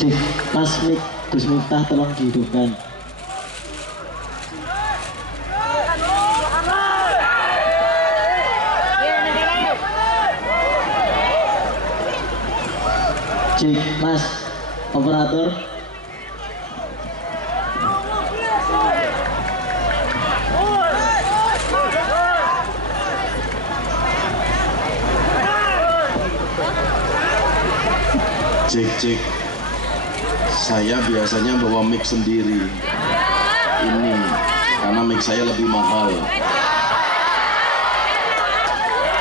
Cek, Mas Gus Miftah tolong dihidupkan. Cek, Mas operator. Cek, saya biasanya bawa mic sendiri ini karena mic saya lebih mahal,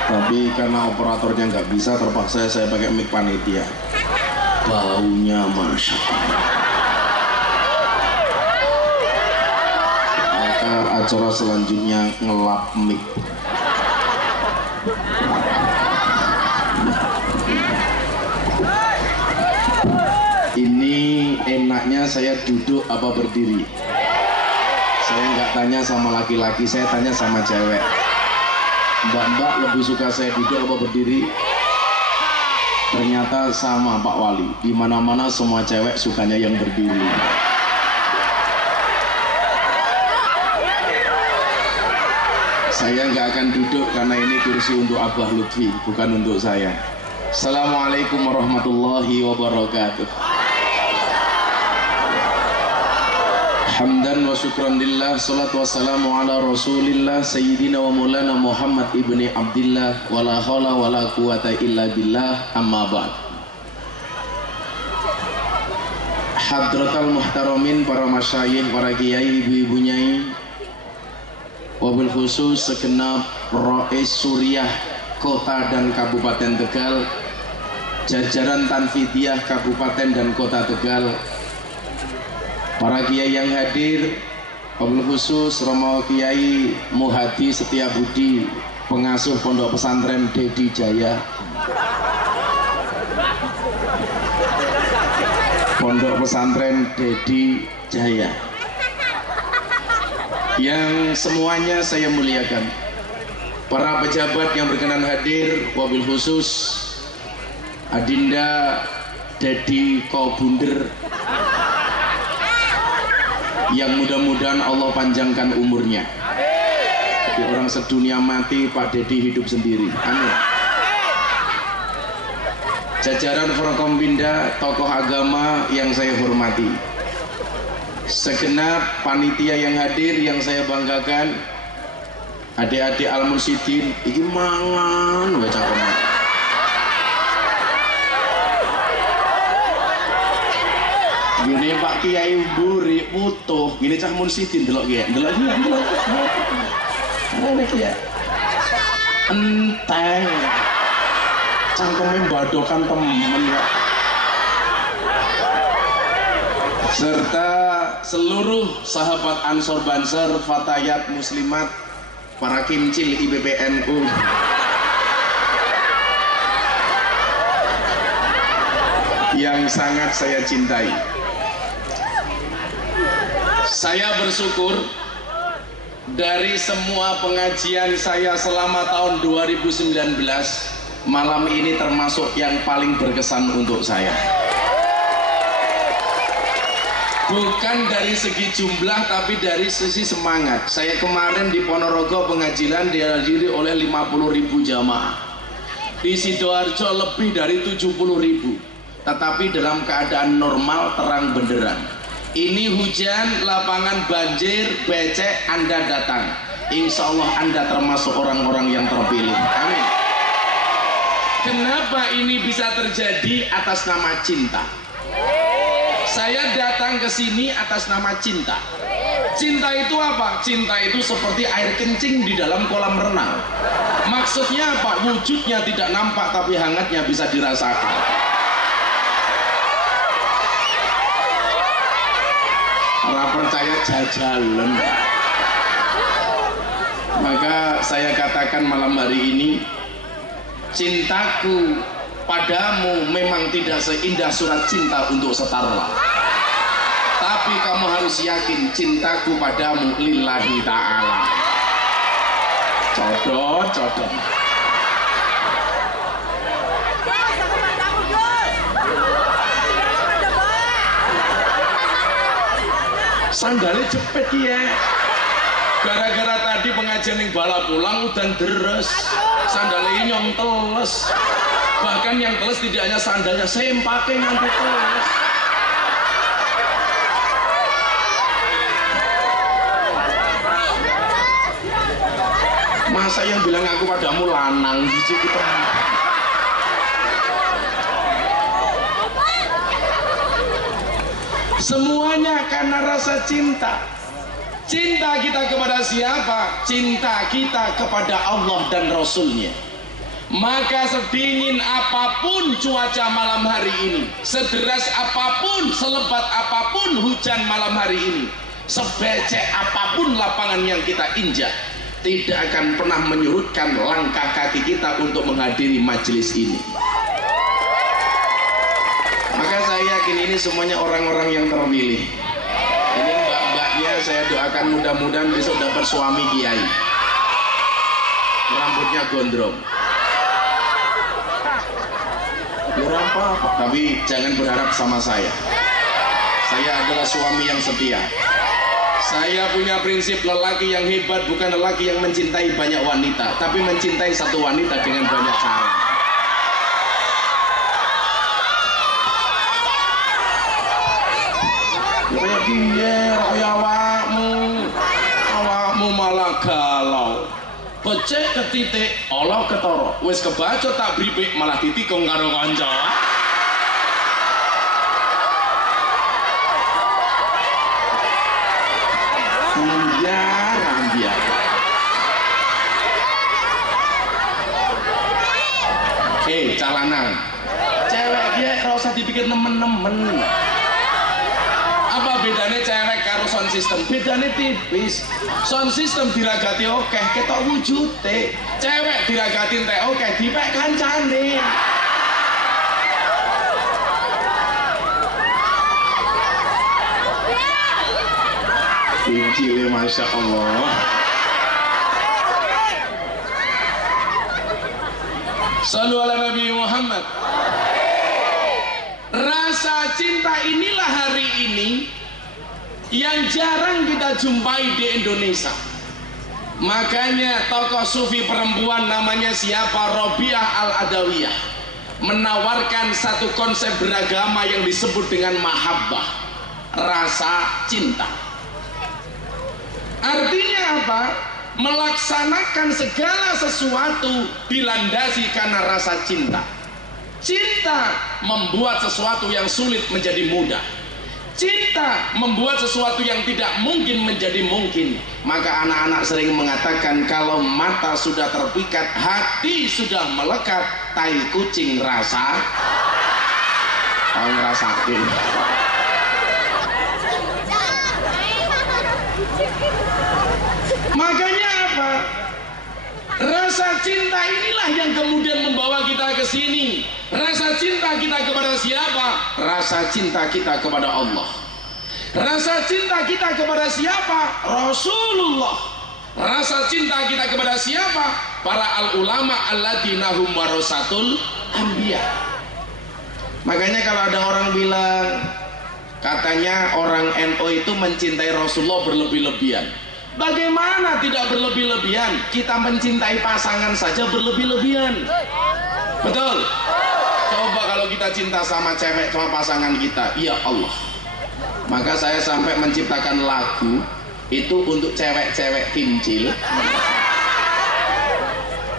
tapi karena operatornya nggak bisa, terpaksa saya pakai mic panitia. Baunya masya Allah. Maka acara selanjutnya ngelap mic. Ini enaknya saya duduk apa berdiri? Saya nggak tanya sama laki-laki, saya tanya sama cewek. Mbak-mbak lebih suka saya duduk apa berdiri? Ternyata sama Pak Wali. Di mana-mana semua cewek sukanya yang berdiri. Saya nggak akan duduk karena ini kursi untuk Abah Lutfi, bukan untuk saya. Assalamualaikum warahmatullahi wabarakatuh. Hamdan wa syukran lillah, salatu wassalamu ala rasulillah sayyidina wa maulana Muhammad ibni Abdillah, wa la hawla wa la quwata illa billah, amma ba'd. Hadratal muhtaramin, para masyayikh, para kiai, ibu-ibu nyai, wabil khusus segenap Rais Suriah Kota dan Kabupaten Tegal, jajaran Tanfidiyah Kabupaten dan Kota Tegal, para kiai yang hadir, wabil khusus Romo Kiai Muhadi Setiabudi, pengasuh Pondok Pesantren Dedi Jaya, Pondok Pesantren Dedi Jaya, yang semuanya saya muliakan. Para pejabat yang berkenan hadir, wabil khusus Adinda Dedi Kobunder, yang mudah-mudahan Allah panjangkan umurnya. Jadi orang sedunia mati, Pak Dedi hidup sendiri. Amin. Jajaran Forkompinda, tokoh agama yang saya hormati, segenap panitia yang hadir yang saya banggakan, adik-adik Al-Mursidin, iki mangan baca komat. Gini Pak Kiai Buri putuh, gini Cah Mursidin delok ya, delok ya. Enteng. Cangkeme badokan temen ya. Serta seluruh sahabat Ansor Banser, Fatayat Muslimat, para kimcil IPPNU, yang sangat saya cintai. Saya bersyukur dari semua pengajian saya selama tahun 2019, malam ini termasuk yang paling berkesan untuk saya. Bukan dari segi jumlah, tapi dari sisi semangat. Saya kemarin di Ponorogo pengajian dihadiri oleh 50.000 jamaah. Di Sidoarjo lebih dari 70.000. Tetapi dalam keadaan normal, terang benderang. Ini hujan, lapangan banjir, becek, Anda datang. Insya Allah Anda termasuk orang-orang yang terpilih. Amin. Kenapa ini bisa terjadi? Atas nama cinta. Saya datang ke sini atas nama cinta. Cinta itu apa? Cinta itu seperti air kencing di dalam kolam renang. Maksudnya apa? Wujudnya tidak nampak, tapi hangatnya bisa dirasakan. Orang percaya jajalan. Maka saya katakan malam hari ini, cintaku padamu memang tidak seindah surat cinta untuk Setarla, tapi kamu harus yakin cintaku padamu lillahi ta'ala. Codot. Sandalnya jepit ya. Gara-gara tadi pengajian yang bala pulang udan deres, sandalnya nyong teles. Bahkan yang teles tidak hanya sandalnya, sempake nganti teles. Masa yang bilang aku padamu lanang jijik kita. Semuanya karena rasa cinta. Cinta kita kepada siapa? Cinta kita kepada Allah dan Rasulnya. Maka sedingin apapun cuaca malam hari ini, sederas apapun, selebat apapun hujan malam hari ini, sebecek apapun lapangan yang kita injak, tidak akan pernah menyurutkan langkah kaki kita untuk menghadiri majelis ini. Maka saya yakin ini semuanya orang-orang yang terpilih. Ini mbak-mbaknya saya doakan mudah-mudahan besok dapat suami kiai, rambutnya gondrong. Ya apa-apa, tapi jangan berharap sama saya. Saya adalah suami yang setia. Saya punya prinsip, lelaki yang hebat bukan lelaki yang mencintai banyak wanita, tapi mencintai satu wanita dengan banyak cara. Kayak dia, kayak awakmu malah galau. Becek ke titik, Allah ketoro. Wis kebaca tak bripik malah ditikung karo kanca. Ambiar. Calanan. Cewek dia ora usah dipikir nemen-nemen. Apa bedanya cewek karo sound system? Bedanya tipis. Sound system diragati okeh, ketok wujute. Cewek diragati teh okeh, dipek kancane. Injile Masya Allah. Sallu ala Nabi Muhammad. Rasa cinta inilah hari ini yang jarang kita jumpai di Indonesia. Makanya tokoh sufi perempuan namanya siapa? Robiah Al-Adawiyah menawarkan satu konsep beragama yang disebut dengan mahabbah, rasa cinta. Artinya apa? Melaksanakan segala sesuatu dilandasi karena rasa cinta. Cinta membuat sesuatu yang sulit menjadi mudah. Cinta membuat sesuatu yang tidak mungkin menjadi mungkin. Maka anak-anak sering mengatakan kalau mata sudah terpikat, hati sudah melekat, tai kucing rasa. Tahu ngerasakin. Makanya apa? Rasa cinta inilah yang kemudian membawa kita ke sini. Rasa cinta kita kepada siapa? Rasa cinta kita kepada Allah. Rasa cinta kita kepada siapa? Rasulullah. Rasa cinta kita kepada siapa? Para al-ulama alladzina hum warasatul anbiya. Makanya kalau ada orang bilang katanya orang NU itu mencintai Rasulullah berlebih-lebihan. Bagaimana tidak berlebih-lebihan? Kita mencintai pasangan saja berlebih-lebihan. Betul? Coba kalau kita cinta sama cewek, sama pasangan kita, ya Allah. Maka saya sampai menciptakan lagu itu untuk cewek-cewek kimcil.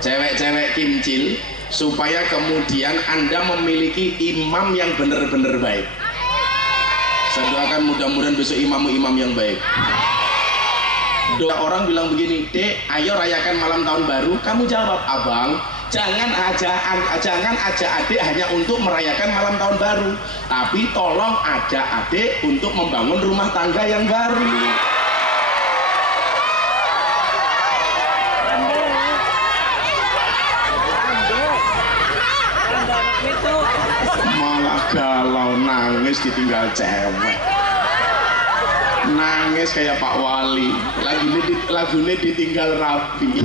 Cewek-cewek kimcil, supaya kemudian Anda memiliki imam yang benar-benar baik. Saya doakan mudah-mudahan besok imam-imam yang baik. Doa orang bilang begini, Dek, ayo rayakan malam tahun baru. Kamu jawab, Abang, jangan ajak adik hanya untuk merayakan malam tahun baru, tapi tolong ajak adik untuk membangun rumah tangga yang baru. Malah galau nangis ditinggal cewek. Nangis kayak Pak Wali, lagunya ditinggal rapi.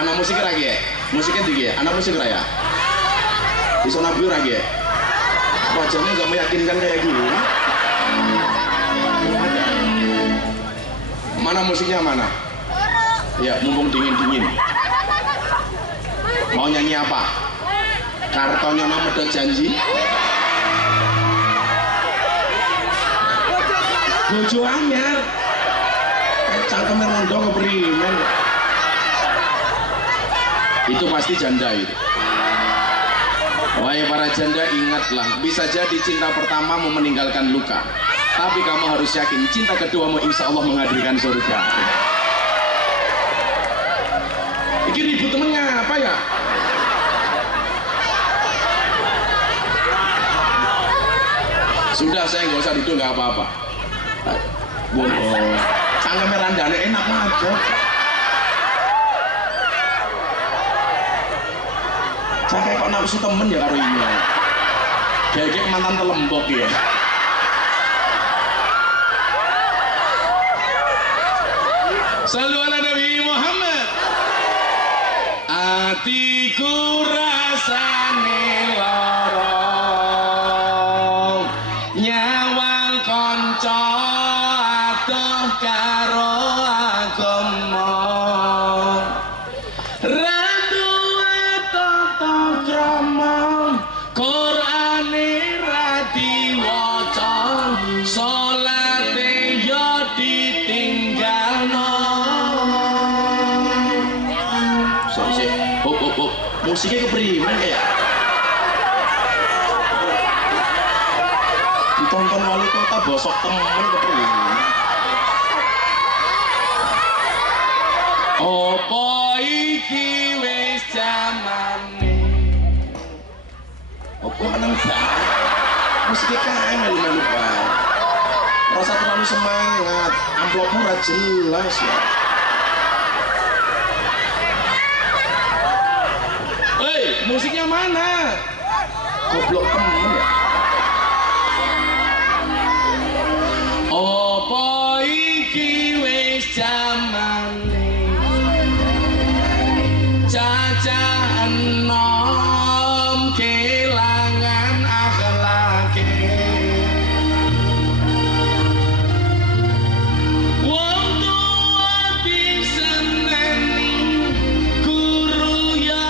Anak musik lagi ya? Musiknya tinggi ya? Anak musik raya? Di zona biru lagi ya? Wajahnya gak meyakinkan kayak gini. Mana musiknya mana? Ya, mumpung dingin-dingin. Mau nyanyi apa? Kartonyo medhot janji. Bojo anyar. Cangkeme rondo keprimen. Itu pasti janda itu. Wahai para janda, ingatlah, bisa jadi cinta pertamamu meninggalkan luka, tapi kamu harus yakin cinta keduamu insya Allah menghadirkan surga. Ini ribut temennya apa ya? Sudah, saya nggak usah duduk, nggak apa-apa. Bohong. Sangat merandane enak aja. Saya kayak kok nafsu temen ya karo ini. Kayak mantan telembok ya. Sallu ala Nabi Muhammad. Atiku rasane lara, nyawang kanca atuh karo agama. Ratu tata krama, Qur'ane ra diwaca, salate yo ditinggalno. Musiknya keprimen kayak ditonton wali kota bosok temen keprimen. Apa iki wis jamane? Apa meneng banget? Musiknya kae melu-melu banget. Rasa terlalu semangat, amplopmu ora jelas ya. Musiknya mana? Goblok temen ya. Apa iki wis jamane? Cacah enom kelangan akhlake. Wong tua diseneni, guru ya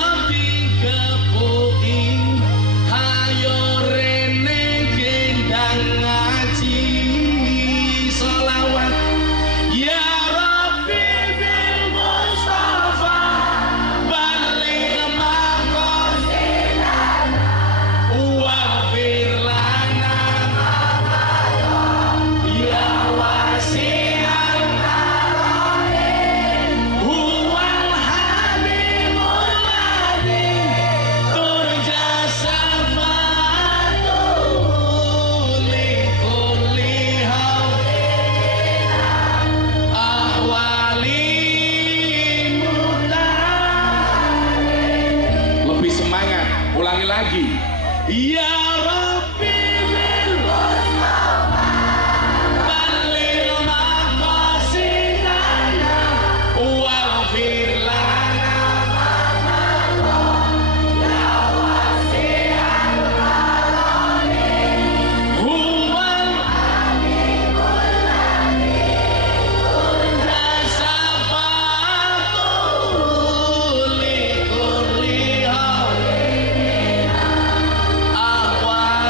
lagi. Ya Rabbi bil Mustafa balil maqasidana waghfir lana ya wasi'al karami huwal habibul ladzi kunta safatu li kulli hawlina ahwal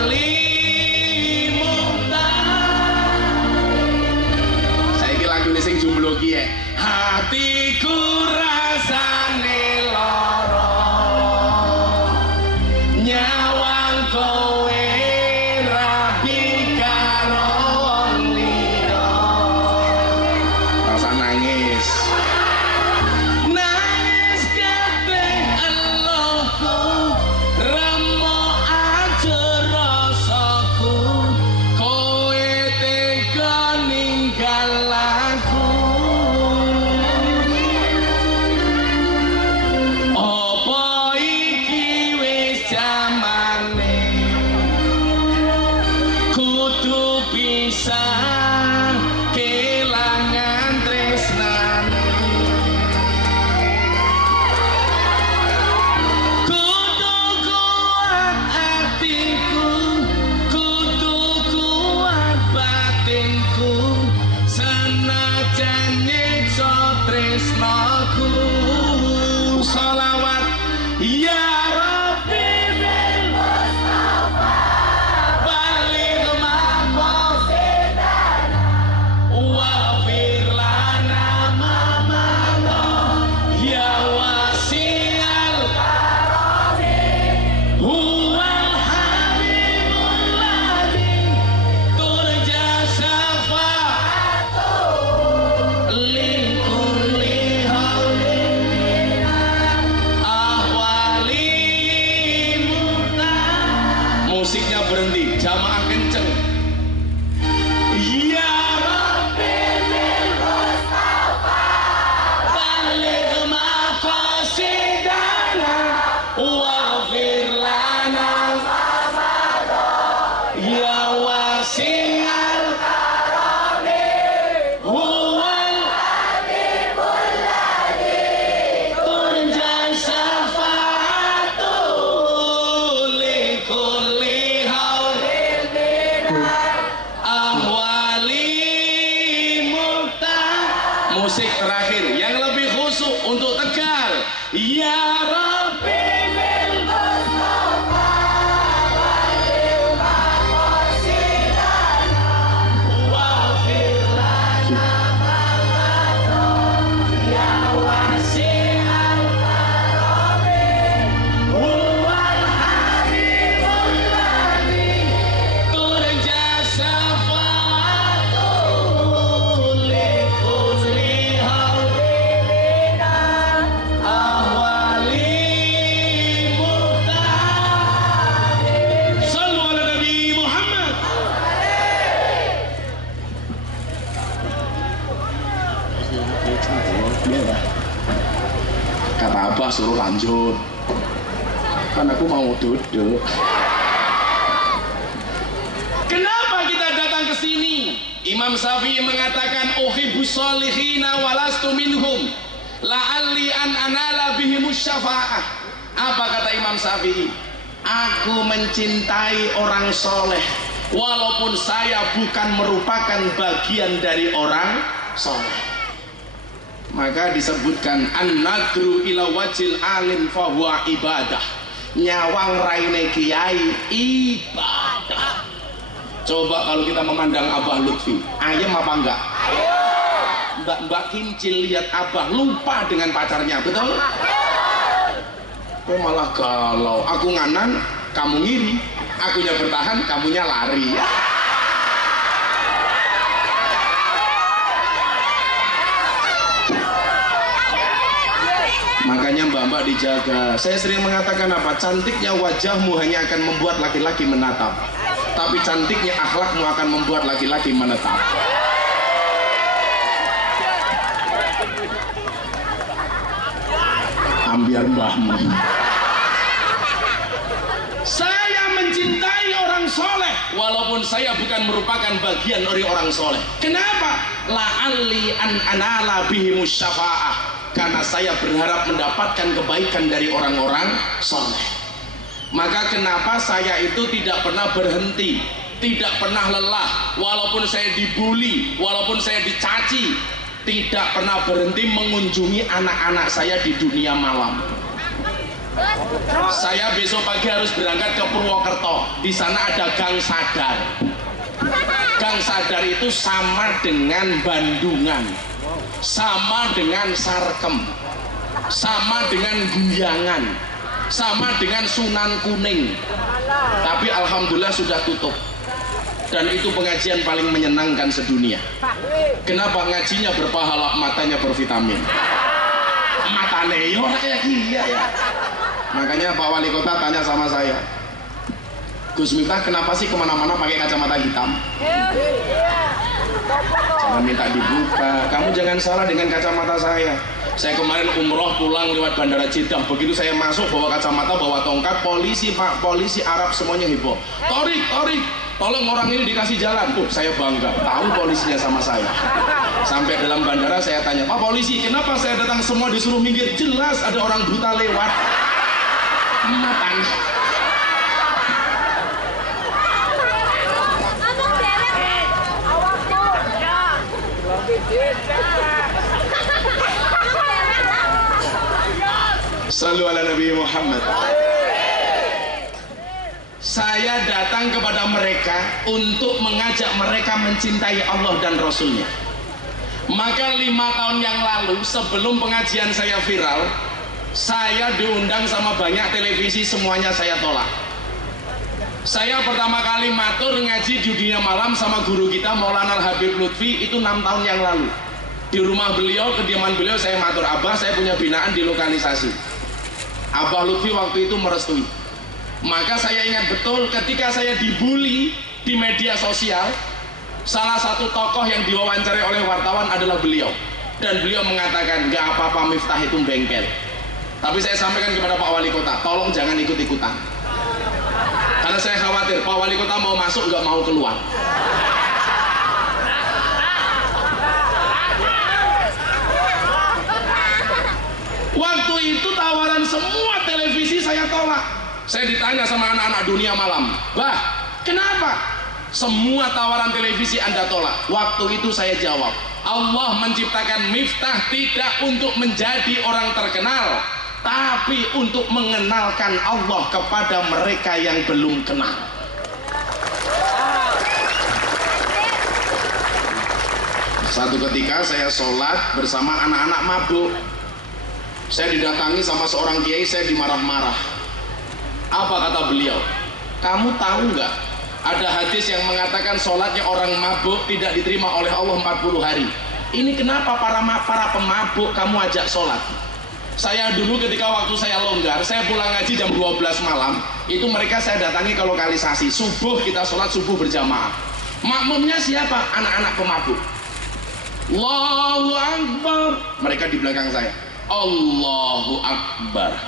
berhenti, jamaah kenceng. Ya Rabbi bil Mustafa baligh maqasidana waghfir lana ya wasi'al karami huwal habibul ladzi turja syafa'atu li kulli haulil binar ahwali mukta. Musik terakhir yang lebih khusyuk untuk Tegal. Ya Rabbi bil Mustafa baligh maqasidana waghfir lana ma ya wasi'al karami huwal habibul ladzi turja syafa'atu li kulli haulil binar ahwali muhtadi. Sallu ala Nabi Muhammad. Kata Abah suruh lanjut, kan aku mau duduk. Kenapa kita datang ke sini? Imam Syafi'i mengatakan uhibbus sholihina walastu minhum la'alli an anala bihimus syafa'ah. Apa kata Imam Syafi'i? Aku mencintai orang soleh walaupun saya bukan merupakan bagian dari orang soleh. Maka disebutkan an-nadru ila wajil alim fahuwa ibadah. Nyawang raine kiai ibadah. Coba kalau kita memandang Abah Lutfi, ayem apa enggak? Mbak Kincil lihat Abah lupa dengan pacarnya, betul? Oh malah galau, aku nganan, kamu ngiri, akunya bertahan, kamunya lari. Makanya mbak-mbak dijaga. Saya sering mengatakan apa? Cantiknya wajahmu hanya akan membuat laki-laki menatap, tapi cantiknya akhlakmu akan membuat laki-laki menetap. Ambiar mbahmu. Saya mencintai orang soleh walaupun saya bukan merupakan bagian dari orang soleh. Kenapa? La'alli an anala bihimus syafa'ah. Karena saya berharap mendapatkan kebaikan dari orang-orang soleh. Maka kenapa saya itu tidak pernah berhenti, tidak pernah lelah, walaupun saya dibully, walaupun saya dicaci, tidak pernah berhenti mengunjungi anak-anak saya di dunia malam. Saya besok pagi harus berangkat ke Purwokerto. Di sana ada Gang Sadar. Gang Sadar itu sama dengan Bandungan, sama dengan Sarkem, sama dengan Guyangan, sama dengan Sunan Kuning. Tapi alhamdulillah sudah tutup. Dan itu pengajian paling menyenangkan sedunia. Kenapa? Ngajinya berpahala, matanya bervitamin. Matanya ya orang kayak gila ya. Makanya Pak Wali Kota tanya sama saya, Gus Miftah kenapa sih kemana-mana pakai kacamata hitam? Jangan minta dibuka. Kamu jangan salah dengan kacamata saya. Saya kemarin umroh pulang lewat Bandara Jeddah. Begitu saya masuk bawa kacamata, bawa tongkat, polisi Pak, polisi Arab semuanya heboh. Torik, torik, tolong orang ini dikasih jalan. Saya bangga, tahu polisinya sama saya. Sampai dalam bandara saya tanya, Pak polisi, kenapa saya datang semua disuruh minggir? Jelas ada orang buta lewat. Matanya. Sallu ala Nabi Muhammad. Saya datang kepada mereka untuk mengajak mereka mencintai Allah dan Rasulnya. Maka 5 tahun yang lalu sebelum pengajian saya viral, saya diundang sama banyak televisi, semuanya saya tolak. Saya pertama kali matur ngaji di dunia malam sama guru kita Maulana Habib Lutfi itu 6 tahun yang lalu. Di rumah beliau, kediaman beliau, saya matur, Abah saya punya binaan di lokalisasi. Abah Lutfi waktu itu merestui. Maka saya ingat betul ketika saya dibully di media sosial, salah satu tokoh yang diwawancari oleh wartawan adalah beliau. Dan beliau mengatakan, gak apa-apa Miftah itu bengkel. Tapi saya sampaikan kepada Pak Wali Kota, tolong jangan ikut-ikutan. Karena saya khawatir Pak Wali Kota mau masuk gak mau keluar. Waktu itu tawaran semua televisi saya tolak. Saya ditanya sama anak-anak dunia malam, bah, kenapa semua tawaran televisi Anda tolak? Waktu itu saya jawab, Allah menciptakan Miftah tidak untuk menjadi orang terkenal, tapi untuk mengenalkan Allah kepada mereka yang belum kenal. Satu ketika saya sholat bersama anak-anak mabuk. Saya didatangi sama seorang kiai, saya dimarah-marah. Apa kata beliau? Kamu tahu nggak? Ada hadis yang mengatakan sholatnya orang mabuk tidak diterima oleh Allah 40 hari. Ini kenapa para pemabuk kamu ajak sholat? Saya dulu ketika waktu saya longgar, saya pulang ngaji jam 12 malam. Itu mereka saya datangi ke lokalisasi. Subuh kita sholat subuh berjamaah. Makmumnya siapa? Anak-anak pemabuk. Allahu Akbar. Mereka di belakang saya. Allahu Akbar.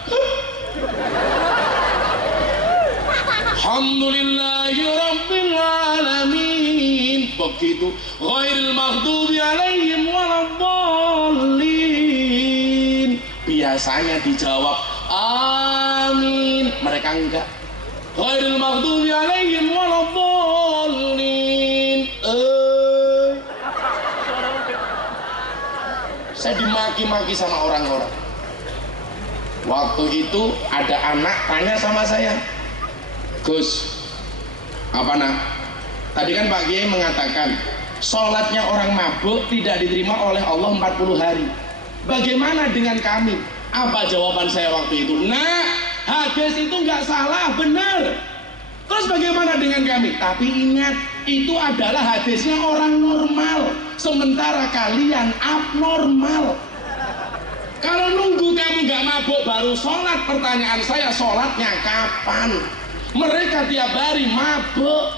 Alhamdulillahi Rabbil Alamin. Begitu. Ghairil maghdubi alaihim waladdallin. Biasanya dijawab amin. Mereka enggak. Ghairil maghdubi alaihim waladdallin. Saya dimaki-maki sama orang-orang. Waktu itu ada anak tanya sama saya, Gus, apa nak? Tadi kan Pak Kiai mengatakan sholatnya orang mabuk tidak diterima oleh Allah 40 hari. Bagaimana dengan kami? Apa jawaban saya waktu itu? Nah, hadis itu nggak salah, benar. Terus bagaimana dengan kami? Tapi ingat, itu adalah hadisnya orang normal, sementara kalian abnormal. Kalau nunggu kamu nggak mabuk baru sholat, pertanyaan saya, sholatnya kapan? Mereka tiap hari mabuk.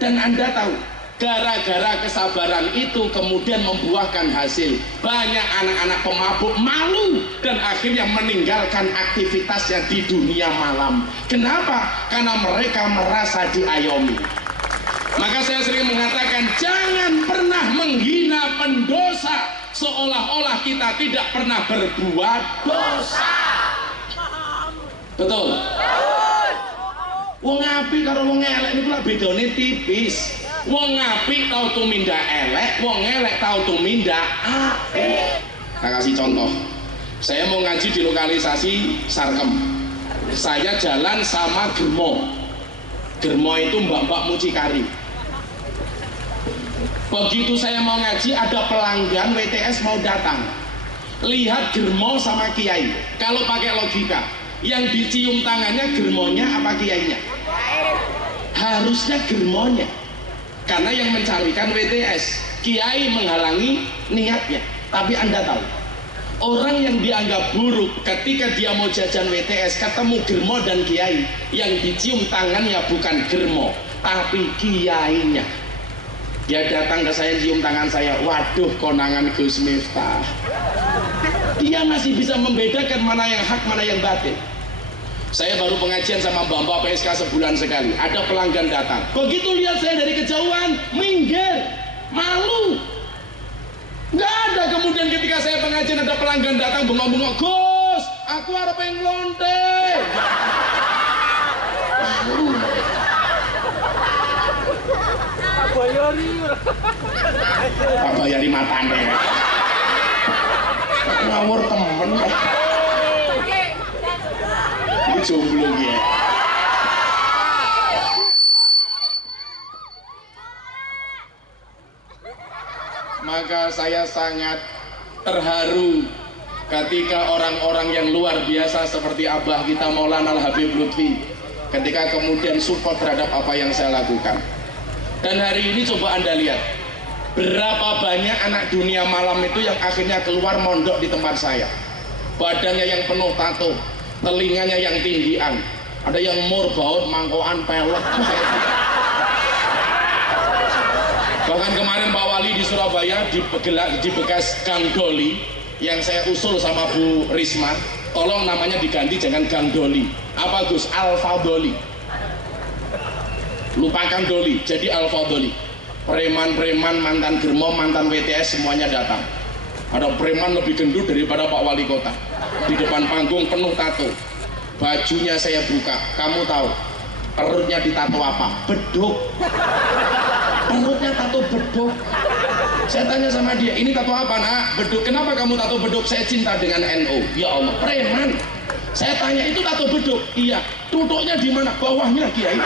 Dan Anda tahu, gara-gara kesabaran itu kemudian membuahkan hasil. Banyak anak-anak pemabuk malu dan akhirnya meninggalkan aktivitasnya di dunia malam. Kenapa? Karena mereka merasa diayomi. Maka saya sering mengatakan, jangan pernah menghina pendosa seolah-olah kita tidak pernah berbuat dosa. Betul? Wong apik karo wong elek niku lak bedane tipis. Wong apik tau tumindak elek, wong elek tau tumindak apik. Nah, kasih contoh. Saya mau ngaji di lokalisasi Sarkem. Saya jalan sama Germo. Germo itu mbak-mbak mucikari. Begitu saya mau ngaji, ada pelanggan WTS mau datang. Lihat Germo sama Kiai. Kalau pakai logika, yang dicium tangannya Germonya apa Kiainya? Harusnya Germonya, karena yang mencarikan WTS. Kiai menghalangi niatnya. Tapi Anda tahu, orang yang dianggap buruk ketika dia mau jajan WTS ketemu Germo dan Kiai, yang dicium tangannya bukan Germo tapi Kiainya. Dia datang ke saya, cium tangan saya, waduh konangan Gus Miftah. Dia masih bisa membedakan mana yang hak, mana yang batil. Saya baru pengajian sama mbak-mbak PSK sebulan sekali. Ada pelanggan datang. Begitu lihat saya dari kejauhan, minggir, malu. Nggak ada kemudian ketika saya pengajian ada pelanggan datang bengok-bengok, Gus, aku harap pengen lonte. Malu. Pak Bayari matane. Ngawur temen. Ini jomblo ya. Maka saya sangat terharu ketika orang-orang yang luar biasa seperti Abah kita Maulana Al-Habib Lutfi ketika kemudian support terhadap apa yang saya lakukan. Dan hari ini coba Anda lihat berapa banyak anak dunia malam itu yang akhirnya keluar mondok di tempat saya. Badannya yang penuh tato, telinganya yang tinggian, ada yang mur baut mangkokan pelek. Bahkan kemarin Pak Wali di Surabaya di bekas Gang Doli yang saya usul sama Bu Risma, tolong namanya diganti jangan Gang Doli. Apa Gus? Alfa Doli. Lupakan Doli, jadi Alfa Doli. Preman-preman, mantan germo, mantan WTS semuanya datang. Ada preman lebih gendut daripada Pak Wali Kota. Di depan panggung penuh tato. Bajunya saya buka, kamu tahu perutnya ditato apa? Beduk. Perutnya tato beduk. Saya tanya sama dia, ini tato apa nak? Beduk. Kenapa kamu tato beduk? Saya cinta dengan NU. Ya Allah, preman. Saya tanya, itu tato beduk? Iya. Duduknya di mana? Bawahnya Kiai.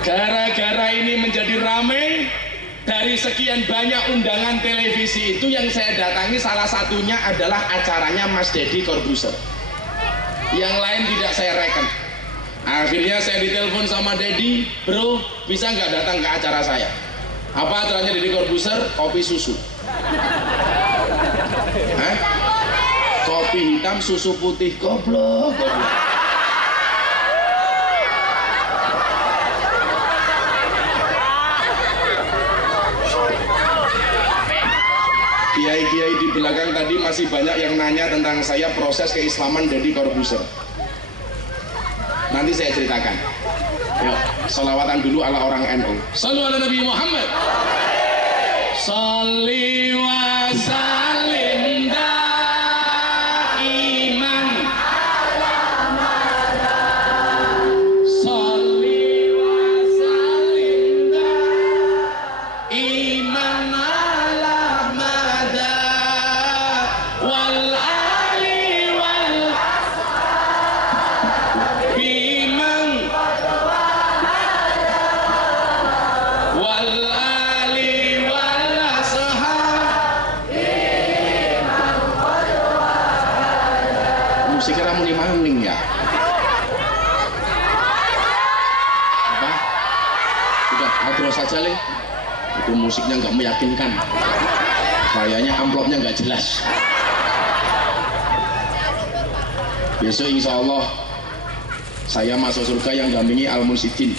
Gara-gara ini menjadi ramai, dari sekian banyak undangan televisi itu yang saya datangi salah satunya adalah acaranya Mas Deddy Corbuzier. Yang lain tidak saya reken. Akhirnya saya ditelepon sama Deddy, bro bisa nggak datang ke acara saya? Apa acaranya Deddy Corbuzier? Kopi susu. Hah? Kopi hitam susu putih, goblok. Kiai-kiai di belakang tadi masih banyak yang nanya tentang saya proses keislaman Deddy Corbuzier. Nanti saya ceritakan. Yuk, salawatan dulu ala orang NU. Sallu ala Nabi Muhammad. Salli wa sallim daiman. Salli wa sallim daiman ala mada wal ali wal biman wal ali wal ashab. Musiknya ramu maning ya. Apa? Udah, hadroh saja Le. Itu musiknya nggak meyakinkan. Kayaknya amplopnya nggak jelas. Besok insya Allah saya masuk surga yang dampingi Al-Musidin.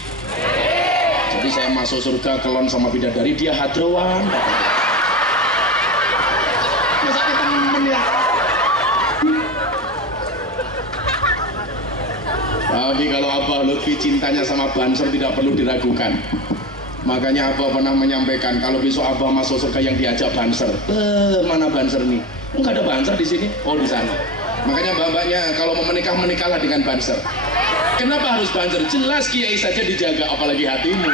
Jadi saya masuk surga kelon sama bidadari, dia hadrowan. Masa kita temen ya? Tapi kalau Abah Lutfi cintanya sama Banser tidak perlu diragukan. Makanya Abah pernah menyampaikan kalau besok Abah masuk surga yang diajak Banser. Mana Banser nih? Enggak ada Banser di sini. Oh di sana. Makanya mbak-mbaknya kalau mau menikah menikahlah dengan Banser. Kenapa harus Banser? Jelas kiai saja dijaga, apalagi hatimu.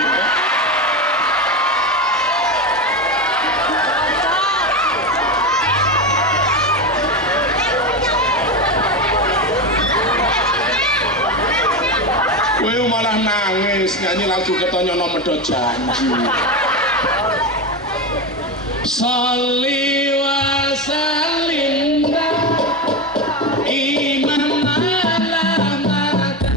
Kowe malah nangis nyanyi lagu ketonyono medhot janji. Sholli wa sallim iman ala mata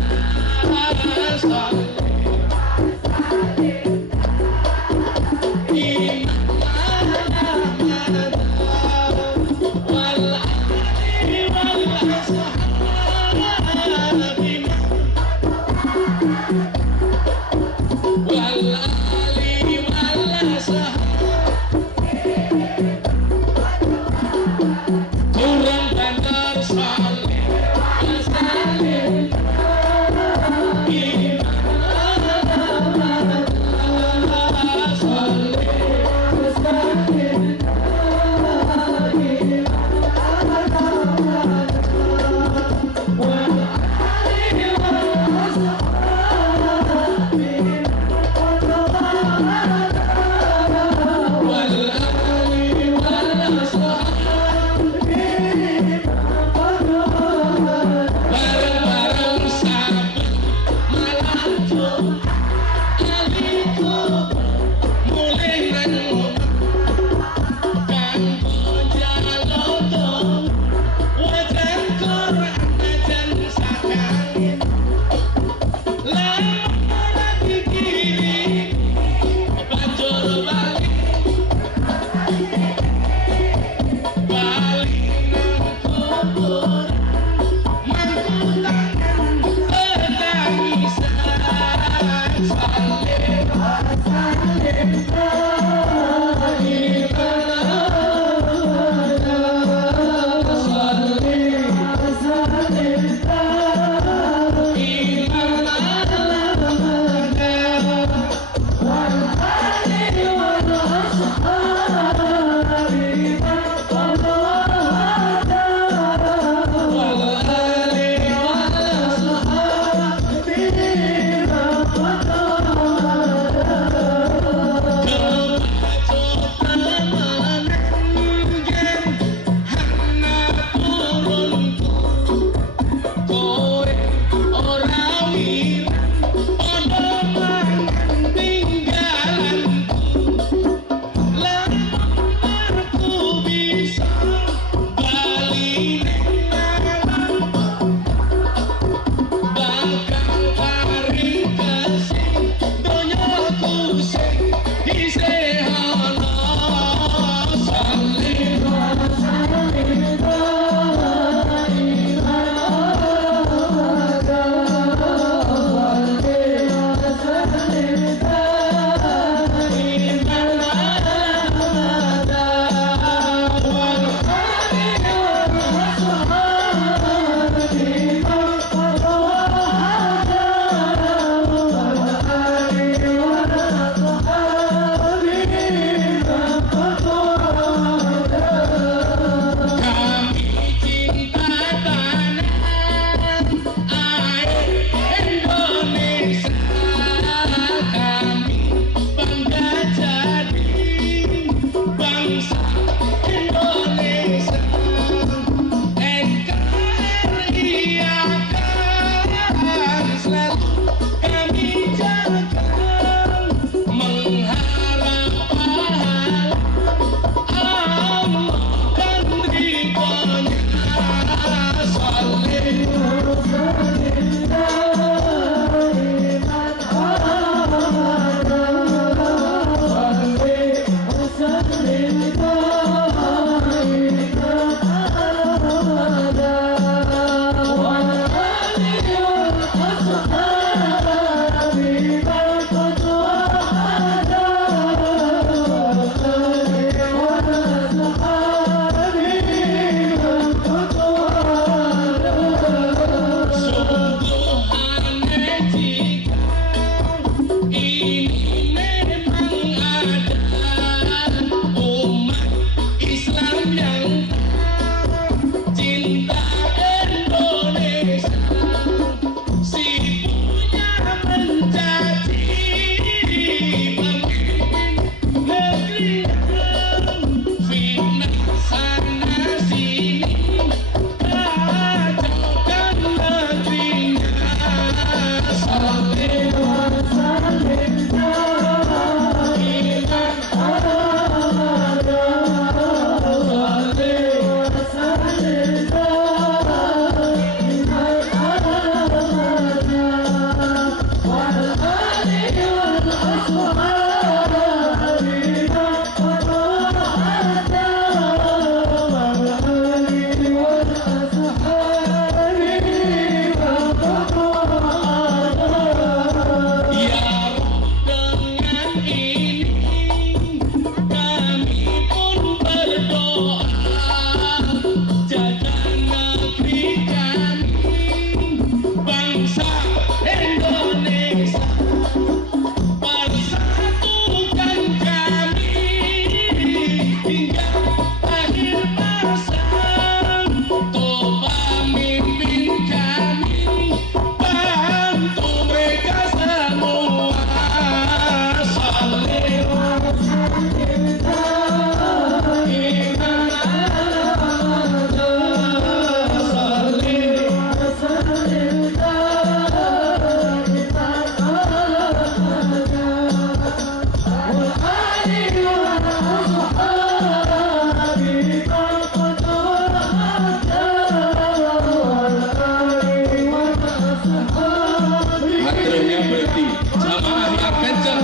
berhenti. Jamaah yang kenceng.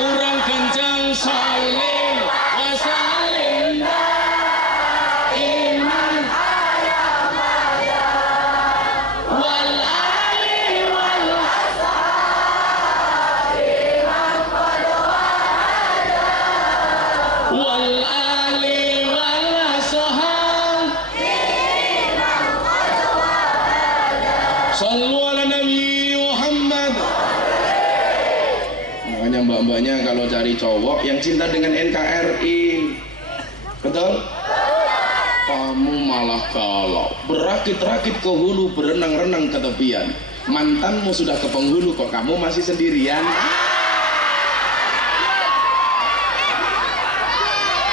Kurang kencang saling wasalim iman wal ali wal wal ali wal sahab sallu ala nabi Muhammad. Makanya mbak-mbaknya kalau cari cowok yang cinta dengan NKRI, betul? Kamu malah galau, berakit-rakit ke hulu, berenang-renang ke tepian. Mantanmu sudah ke penghulu, kok kamu masih sendirian?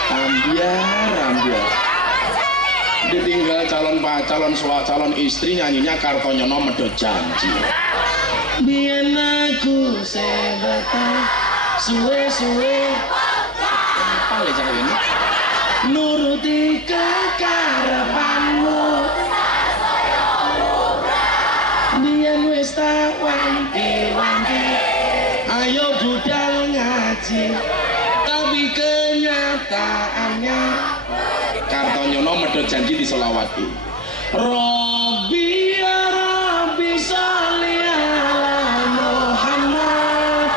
Ambiar. Ditinggal calon istri nyanyinya Kartonyono medhot janji. Biyen aku sebetulnya suwe-suwe apa le cah ini nuruti kekarepanmu biyen wis tak wanti-wanti ayo budal ngaji tapi kenyataannya Kartonyono medhot janji diselawati Robbi ya Robbi sholli ala Muhammad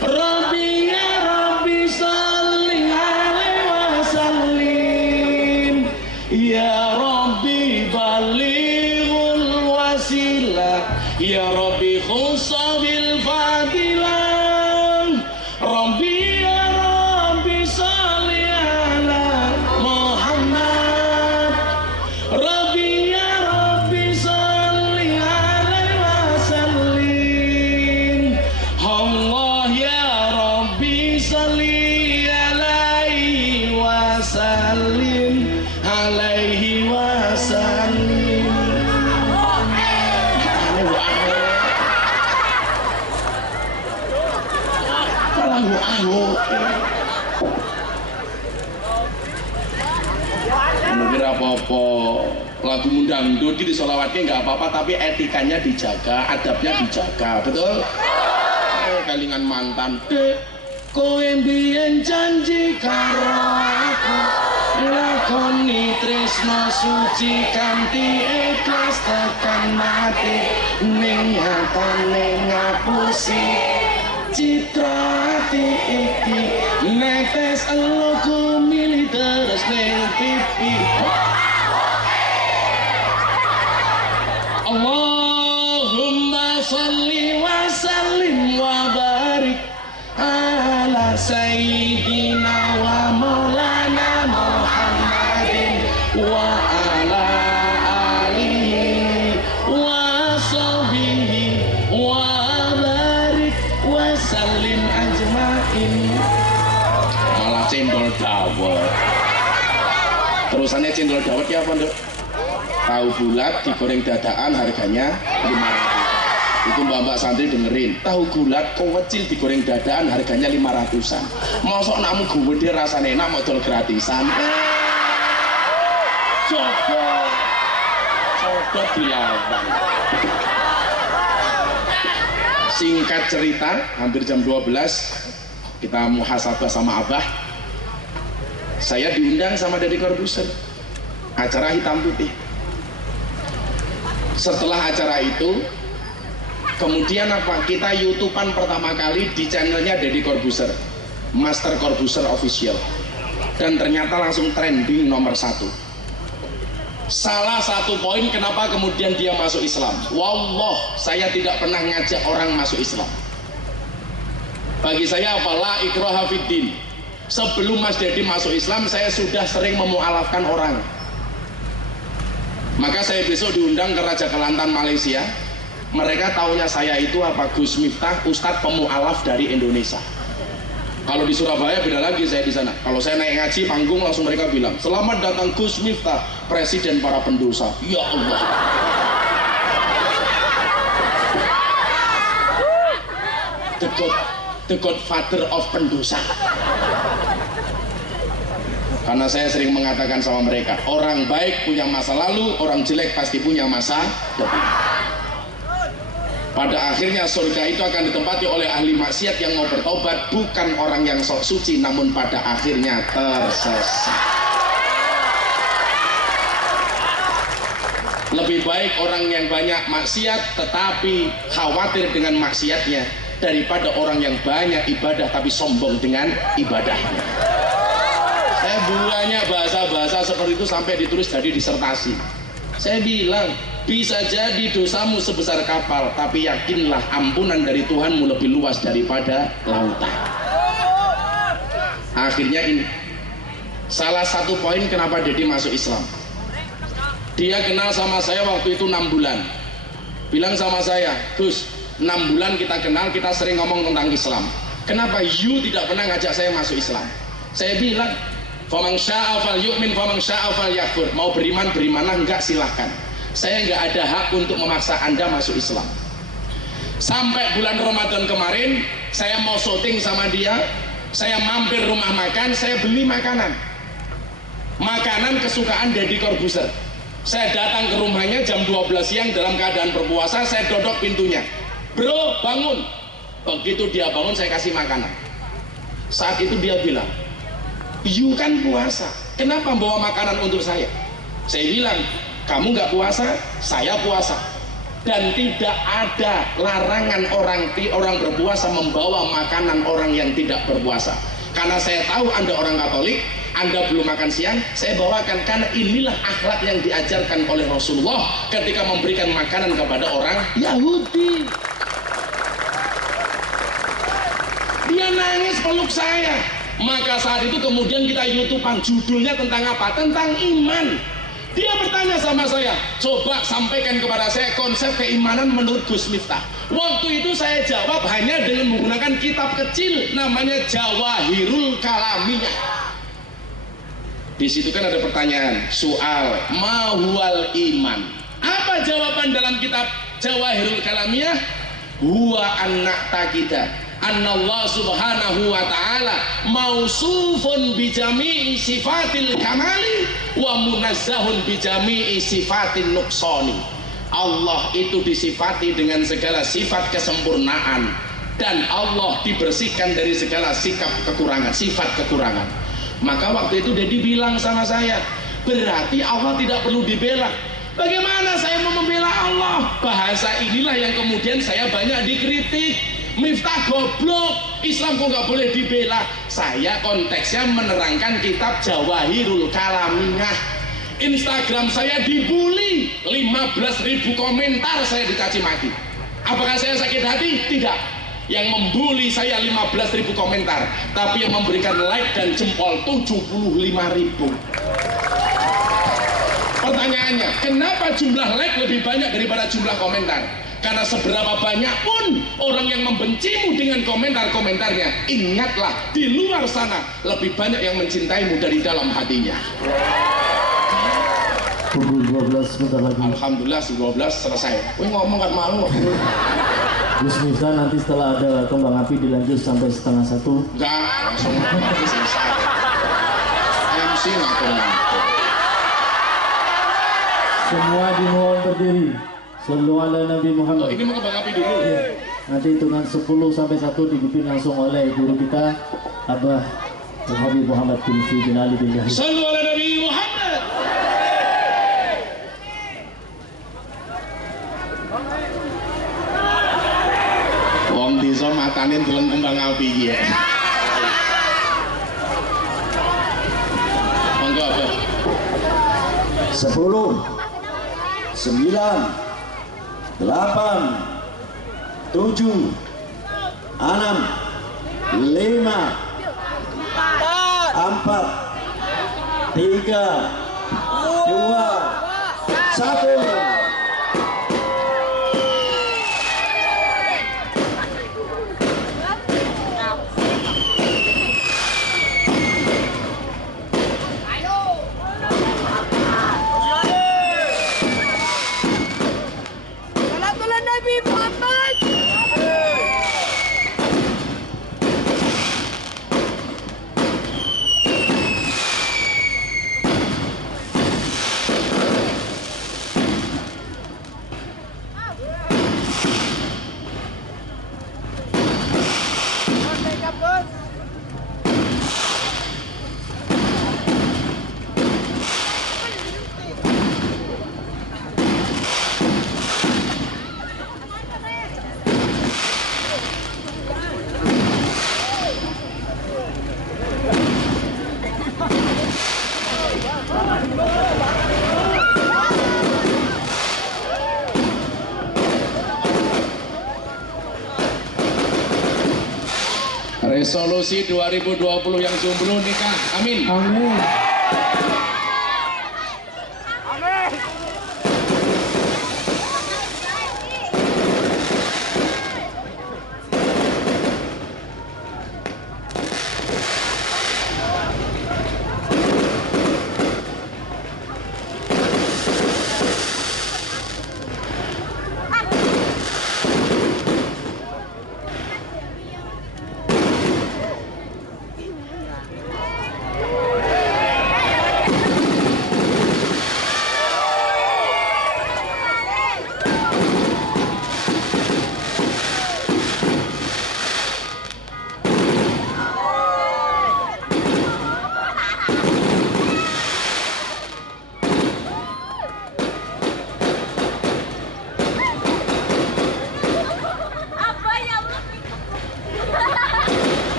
Robbi ya Robbi sholli alaihi wasallim ya Robbi balighul wasilah ya Robbi khussa bil fadilah Robbi ya Robbi sholli ala Muhammad Robbi ya Robbi sholli alaihi wasallim Allah ya Robbi sholli alaihi wasallim alaihi wasallim. Kira apa-apa lagu mundangdut di solawatnya nggak apa-apa tapi etikanya dijaga, adabnya dijaga, betul? Kalingan mantan kowe mbiyen janji karo aku lakoni tresno suci kanthi ikhlas tekan mati ning nyatane ngapusi citra ati iki netes eloku milih terus ning pipi Allahumma sholli wa sallim wa barik ala sayyidina wa maulana Muhammadin wa ala alihi wa sahbihi wa barik wa sallim ajmain. Malah cendol dawet. Terusannya cendol dawet ya apa, Nduk? Tahu bulat digoreng dadaan harganya 500. Itu mbak-mbak santri dengerin. Tahu bulat kecil digoreng dadaan harganya 500-an. Mosok namu gede rasanya enak modal gratisan. Coba dilawan. Singkat cerita, hampir jam 12 kita muhasabah sama Abah. Saya diundang sama Deddy Corbuzier. Acara hitam putih. Setelah acara itu, kemudian apa? Kita YouTubean pertama kali di channelnya Deddy Corbuzier, Master Corbuzier Official, dan ternyata langsung trending nomor 1. Salah satu poin kenapa kemudian dia masuk Islam. Wallah, saya tidak pernah ngajak orang masuk Islam. Bagi saya apa? La ikraha fiddin. Sebelum Mas Deddy masuk Islam, saya sudah sering memualafkan orang. Maka saya besok diundang ke Raja Kelantan Malaysia. Mereka taunya saya itu apa? Gus Miftah, Ustadz pemualaf dari Indonesia. Kalau di Surabaya beda lagi saya di sana. Kalau saya naik ngaji panggung langsung mereka bilang, "Selamat datang Gus Miftah, Presiden para pendosa." Ya Allah. The Godfather of pendosa. Karena saya sering mengatakan sama mereka, orang baik punya masa lalu, orang jelek pasti punya masa depan. Pada akhirnya surga itu akan ditempati oleh ahli maksiat yang mau bertobat, bukan orang yang sok suci, namun pada akhirnya tersesat. Lebih baik orang yang banyak maksiat tetapi khawatir dengan maksiatnya, daripada orang yang banyak ibadah tapi sombong dengan ibadahnya. Saya banyak bahasa-bahasa seperti itu sampai ditulis jadi disertasi. Saya bilang, bisa jadi dosamu sebesar kapal, tapi yakinlah ampunan dari Tuhanmu lebih luas daripada lautan. Akhirnya ini salah satu poin kenapa Dedi masuk Islam. Dia kenal sama saya waktu itu 6 bulan. Bilang sama saya, Gus, 6 bulan kita kenal, kita sering ngomong tentang Islam. Kenapa you tidak pernah ngajak saya masuk Islam? Saya bilang, faman syaa falyu'min faman syaa falyakfur. Mau beriman berimanlah, enggak silahkan. Saya enggak ada hak untuk memaksa Anda masuk Islam. Sampai bulan Ramadan kemarin, saya mau syuting sama dia, saya mampir rumah makan, saya beli makanan kesukaan Deddy Corbuzier. Saya datang ke rumahnya jam 12 siang dalam keadaan berpuasa, saya dodok pintunya, bro bangun. Begitu dia bangun, saya kasih makanan. Saat itu dia bilang, you kan puasa, kenapa bawa makanan untuk saya? Saya bilang, kamu nggak puasa, saya puasa, dan tidak ada larangan orang berpuasa membawa makanan orang yang tidak berpuasa. Karena saya tahu Anda orang Katolik, Anda belum makan siang, saya bawakan, karena inilah akhlak yang diajarkan oleh Rasulullah ketika memberikan makanan kepada orang Yahudi. Dia nangis peluk saya. Maka saat itu kemudian kita YouTubean, judulnya tentang apa? Tentang iman. Dia bertanya sama saya, coba sampaikan kepada saya konsep keimanan menurut Gus Miftah. Waktu itu saya jawab hanya dengan menggunakan kitab kecil namanya Jawahirul Kalamiyah. Di situ kan ada pertanyaan, soal mahual iman. Apa jawaban dalam kitab Jawahirul Kalamiyah? Huwa anak takida annallah subhanahu wa ta'ala mausufun bijami'i sifatil kamali wa munazzahun bijami'i sifatil nuqsani. Allah itu disifati dengan segala sifat kesempurnaan, dan Allah dibersihkan dari segala sikap kekurangan, sifat kekurangan. Maka waktu itu Dedi bilang sama saya, berarti Allah tidak perlu dibela. Bagaimana saya mau membela Allah? Bahasa inilah yang kemudian saya banyak dikritik. Miftah goblok, Islam kok nggak boleh dibela? Saya konteksnya menerangkan kitab Jawahirul Kalamiyah. Instagram saya dibully, 15.000 komentar saya dicaci maki. Apakah saya sakit hati? Tidak. Yang membuli saya 15.000 komentar, tapi yang memberikan like dan jempol 75.000. Pertanyaannya, kenapa jumlah like lebih banyak daripada jumlah komentar? Karena seberapa banyak pun orang yang membencimu dengan komentar-komentarnya, ingatlah di luar sana lebih banyak yang mencintaimu dari dalam hatinya. Pukul 12 sebentar lagi. Alhamdulillah 12 selesai. Wih, ngomong gak malu. Gus Miftah nanti setelah ada kembang api dilanjut sampai 12:30. Enggak, langsung selesai. MC ngatur-ngatur. Semua dimohon berdiri. Sallu ala Nabi Muhammad. Oh, ini mau kembang api dulu. Nanti hitungan 10 sampai 1 dipimpin langsung oleh guru kita Abah Habib Muhammad bin Fi bin Ali bin Yahya. Sallu ala Nabi Muhammad. Wong desa matane deleng kembang api iki ya. Monggo Abah. 10 9 8 7 6 5 4 3 2 1. Resolusi 2020 yang jomblo nikah. Amin. Amin.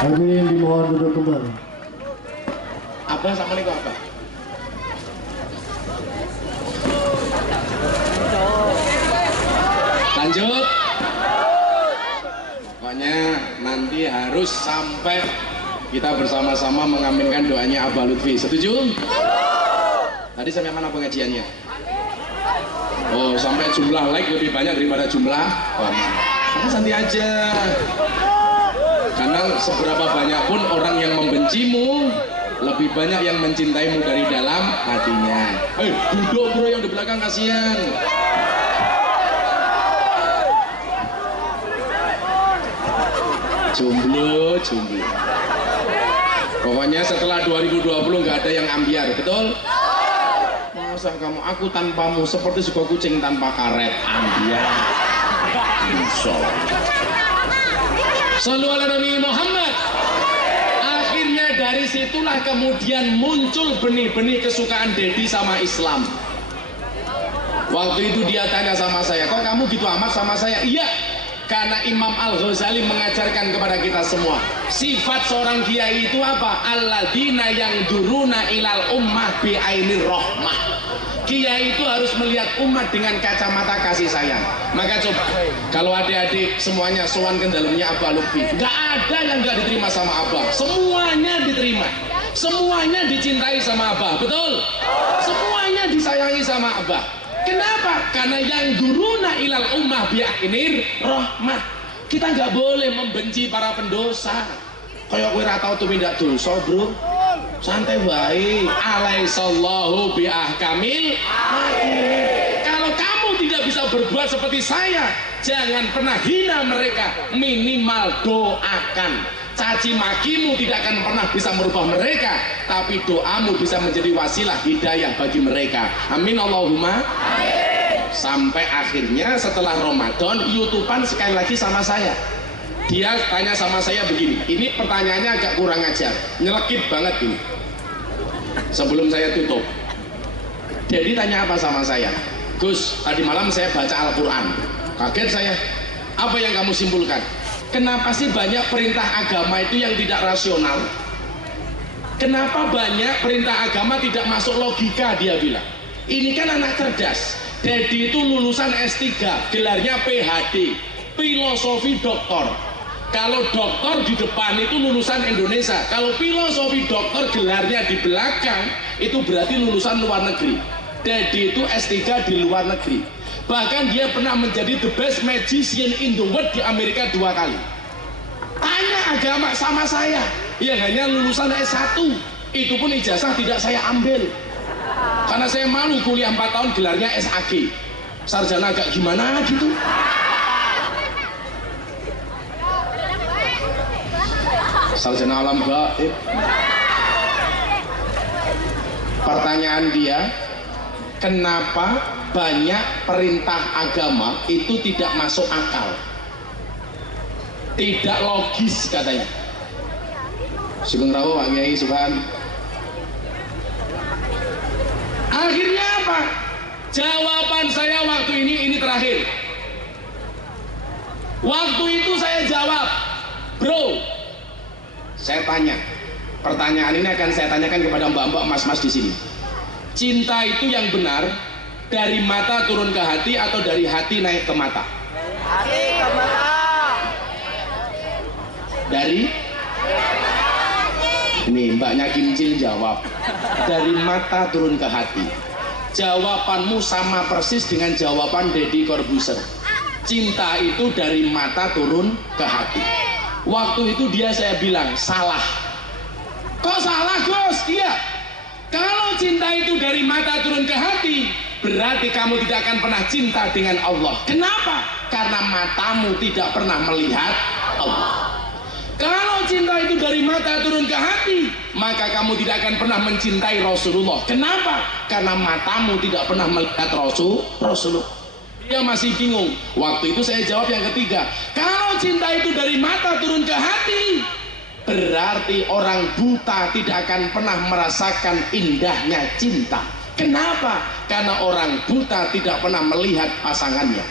Hadirin dimohon duduk kembali. Abah sama Niko apa? Lanjut. Pokoknya nanti harus sampai kita bersama-sama mengaminkan doanya Abah Lutfi. Setuju? Tadi sampai mana pengajiannya? Oh, sampai jumlah like lebih banyak daripada jumlah. Kamu santai aja. Karena seberapa banyak pun orang yang membencimu, lebih banyak yang mencintaimu dari dalam hatinya. Duduk bro yang di belakang, kasihan. Jomblo. Pokoknya setelah 2020 nggak ada yang ambiar, betul? Masa kamu, aku tanpamu seperti sebuah kucing tanpa karet. Ambiar. Insyaallah. Shallu ala Nabi Muhammad. Akhirnya dari situlah kemudian muncul benih-benih kesukaan Dedi sama Islam. Waktu itu dia tanya sama saya, kok kamu gitu amat sama saya? Iya, karena Imam Al-Ghazali mengajarkan kepada kita semua, sifat seorang kiai itu apa? Alladzina yang duruna ilal ummah bi'ainir rahmah. Kiai itu harus melihat umat dengan kacamata kasih sayang. Maka coba kalau adik-adik semuanya sowan ke dalamnya Abah Lutfi, nggak ada yang nggak diterima sama Abah, semuanya diterima, semuanya dicintai sama Abah, betul? Semuanya disayangi sama Abah. Kenapa? Karena yang duruna ilal ummah bi'ainir rahmah. Kita nggak boleh membenci para pendosa. Kayak kowe ra tau tumindak dosa, bro. Santai wae. Alaihissallahu bi'ahkamil hakimin. Kalau kamu tidak bisa berbuat seperti saya, jangan pernah hina mereka, minimal doakan. Caci makimu tidak akan pernah bisa merubah mereka, tapi doamu bisa menjadi wasilah hidayah bagi mereka. Amin Allahumma. Sampai akhirnya setelah Ramadan YouTubean sekali lagi sama saya. Dia tanya sama saya begini, ini pertanyaannya agak kurang ajar, nyelekit banget ini. Sebelum saya tutup, jadi tanya apa sama saya? Gus, tadi malam saya baca Al-Quran, kaget saya. Apa yang kamu simpulkan? Kenapa sih banyak perintah agama itu yang tidak rasional? Kenapa banyak perintah agama tidak masuk logika? Dia bilang, ini kan anak cerdas. Dedi itu lulusan S3, gelarnya PhD, filosofi doktor. Kalau doktor di depan itu lulusan Indonesia, kalau filosofi doktor gelarnya di belakang itu berarti lulusan luar negeri. Dedi itu S3 di luar negeri. Bahkan dia pernah menjadi the best magician in the world di Amerika 2 kali. Tanya agama sama saya yang hanya lulusan S1, itu pun ijazah tidak saya ambil karena saya malu kuliah 4 tahun gelarnya SAG, sarjana agak gimana gitu. Sarjana alam gaib. Pertanyaan dia, kenapa banyak perintah agama itu tidak masuk akal, tidak logis katanya. Sugeng rawuh Pak Kiai Subhan. Akhirnya apa? Jawaban saya waktu ini terakhir. Waktu itu saya jawab, bro, saya tanya, pertanyaan ini akan saya tanyakan kepada mbak-mbak, mas-mas di sini. Cinta itu yang benar dari mata turun ke hati atau dari hati naik ke mata? Hati ke mata. Dari? Ini mbaknya Kimcil jawab, dari mata turun ke hati. Jawabanmu sama persis dengan jawaban Deddy Corbuzier. Cinta itu dari mata turun ke hati. Waktu itu saya bilang salah. Kok salah Gus? Iya. Kalau cinta itu dari mata turun ke hati, berarti kamu tidak akan pernah cinta dengan Allah. Kenapa? Karena matamu tidak pernah melihat Allah. Kalau cinta itu dari mata turun ke hati, maka kamu tidak akan pernah mencintai Rasulullah. Kenapa? Karena matamu tidak pernah melihat Rasulullah. Dia masih bingung. Waktu itu saya jawab yang ketiga, kalau cinta itu dari mata turun ke hati, berarti orang buta tidak akan pernah merasakan indahnya cinta. Kenapa? Karena orang buta tidak pernah melihat pasangannya.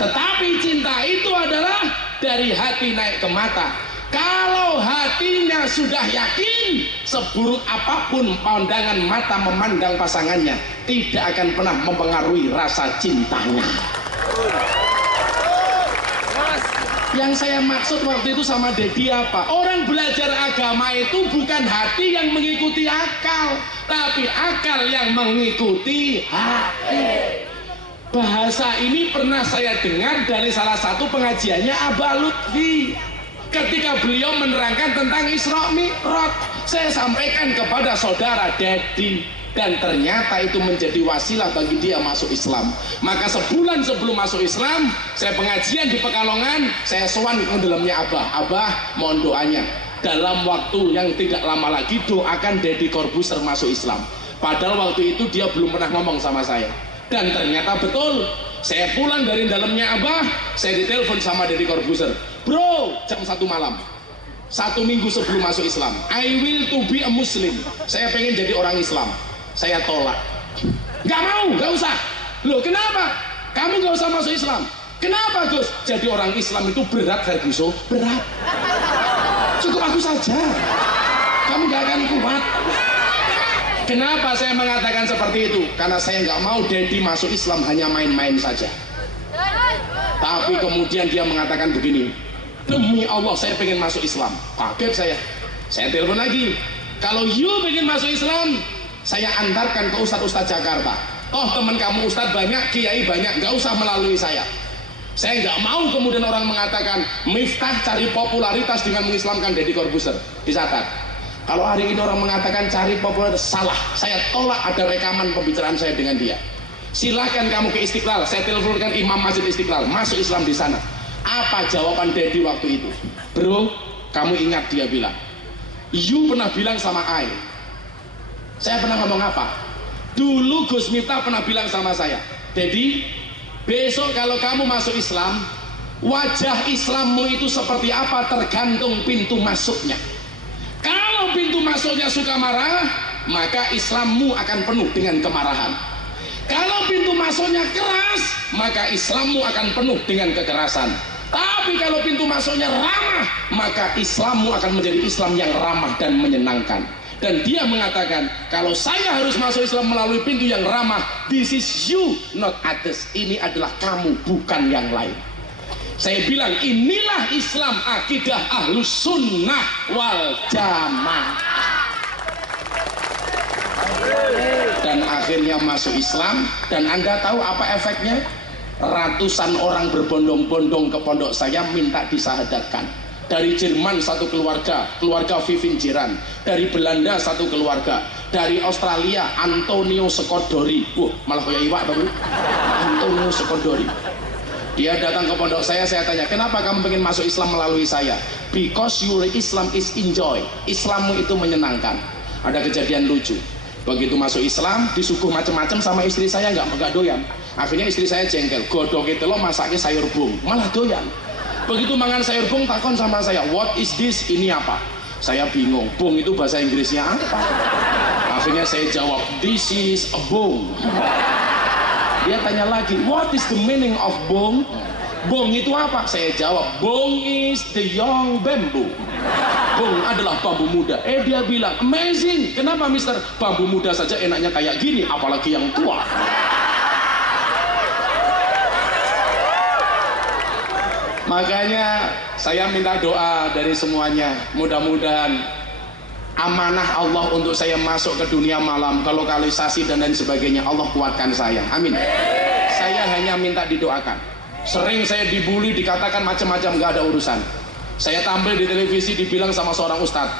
Tetapi cinta itu adalah dari hati naik ke mata. Kalau hatinya sudah yakin, seburuk apapun pandangan mata memandang pasangannya, tidak akan pernah mempengaruhi rasa cintanya. Yang saya maksud waktu itu sama Dedi apa? Orang belajar agama itu bukan hati yang mengikuti akal, tapi akal yang mengikuti hati. Bahasa ini pernah saya dengar dari salah satu pengajiannya Abah Lutfi. Ketika beliau menerangkan tentang Isra Mi'raj, saya sampaikan kepada saudara Dedi, dan ternyata itu menjadi wasilah bagi dia masuk Islam. Maka sebulan sebelum masuk Islam, saya pengajian di Pekalongan, saya sowan ke dalamnya Abah mohon doanya, dalam waktu yang tidak lama lagi doakan Deddy Corbuzier masuk Islam. Padahal waktu itu dia belum pernah ngomong sama saya, dan ternyata betul. Saya pulang dari dalamnya Abah, saya ditelepon sama Deddy Corbuzier, bro, jam 1 malam, 1 minggu sebelum masuk Islam, I will to be a Muslim, saya pengen jadi orang Islam. Saya tolak, nggak mau, nggak usah. Loh kenapa? Kamu nggak usah masuk Islam. Kenapa Gus? Jadi orang Islam itu berat Ferguson, berat. Cukup aku saja, kamu nggak akan kuat. Kenapa saya mengatakan seperti itu? Karena saya nggak mau Dedi masuk Islam hanya main-main saja. Tapi kemudian dia mengatakan begini, demi Allah saya pengen masuk Islam. Kaget saya telepon lagi, kalau you pengen masuk Islam, saya antarkan ke Ustadz Jakarta. Oh teman kamu Ustadz banyak, kiai banyak, nggak usah melalui saya. Saya nggak mau kemudian orang mengatakan Miftah cari popularitas dengan mengislamkan Deddy Corbuzier. Dicatat, kalau hari ini orang mengatakan cari popularitas, salah. Saya tolak, ada rekaman pembicaraan saya dengan dia. Silahkan kamu ke Istiqlal, saya teleponkan Imam Masjid Istiqlal, masuk Islam di sana. Apa jawaban Deddy waktu itu? Bro, kamu ingat dia bilang, you pernah bilang sama saya pernah ngomong apa? Dulu Gus Miftah pernah bilang sama saya, Jadi besok kalau kamu masuk Islam, wajah Islammu itu seperti apa tergantung pintu masuknya. Kalau pintu masuknya suka marah, maka Islammu akan penuh dengan kemarahan. Kalau pintu masuknya keras, maka Islammu akan penuh dengan kekerasan. Tapi kalau pintu masuknya ramah, maka Islammu akan menjadi Islam yang ramah dan menyenangkan. Dan dia mengatakan, kalau saya harus masuk Islam melalui pintu yang ramah, this is you, not others. Ini adalah kamu, bukan yang lain. Saya bilang, inilah Islam akidah Ahlus Sunnah wal Jamaah. Dan akhirnya masuk Islam, dan Anda tahu apa efeknya? Ratusan orang berbondong-bondong ke pondok saya minta disahadatkan. Dari Jerman satu keluarga, keluarga Vivin Jiran. Dari Belanda satu keluarga. Dari Australia Antonio Sekodori. Malah kayak iwak tadi. Antonio Sekodori. Dia datang ke pondok saya tanya, kenapa kamu ingin masuk Islam melalui saya? Because your Islam is enjoy. Islammu itu menyenangkan. Ada kejadian lucu. Begitu masuk Islam, disuguh macam-macam sama istri saya nggak doyan. Akhirnya istri saya jengkel, godok itu lo masaknya sayur bung, malah doyan. Begitu makan sayur bung, takon sama saya, what is this? Ini apa? Saya bingung, bung itu bahasa Inggrisnya apa? Akhirnya saya jawab, this is a bung. Dia tanya lagi, what is the meaning of bung? Bung itu apa? Saya jawab, bung is the young bamboo. Bung adalah bambu muda. Dia bilang, amazing. Kenapa mister? Bambu muda saja enaknya kayak gini, apalagi yang tua. Makanya saya minta doa dari semuanya, mudah-mudahan amanah Allah untuk saya masuk ke dunia malam, ke lokalisasi dan lain sebagainya, Allah kuatkan saya, amin. Saya hanya minta didoakan. Sering saya dibully, dikatakan macam-macam, gak ada urusan. Saya tampil di televisi, dibilang sama seorang ustadz,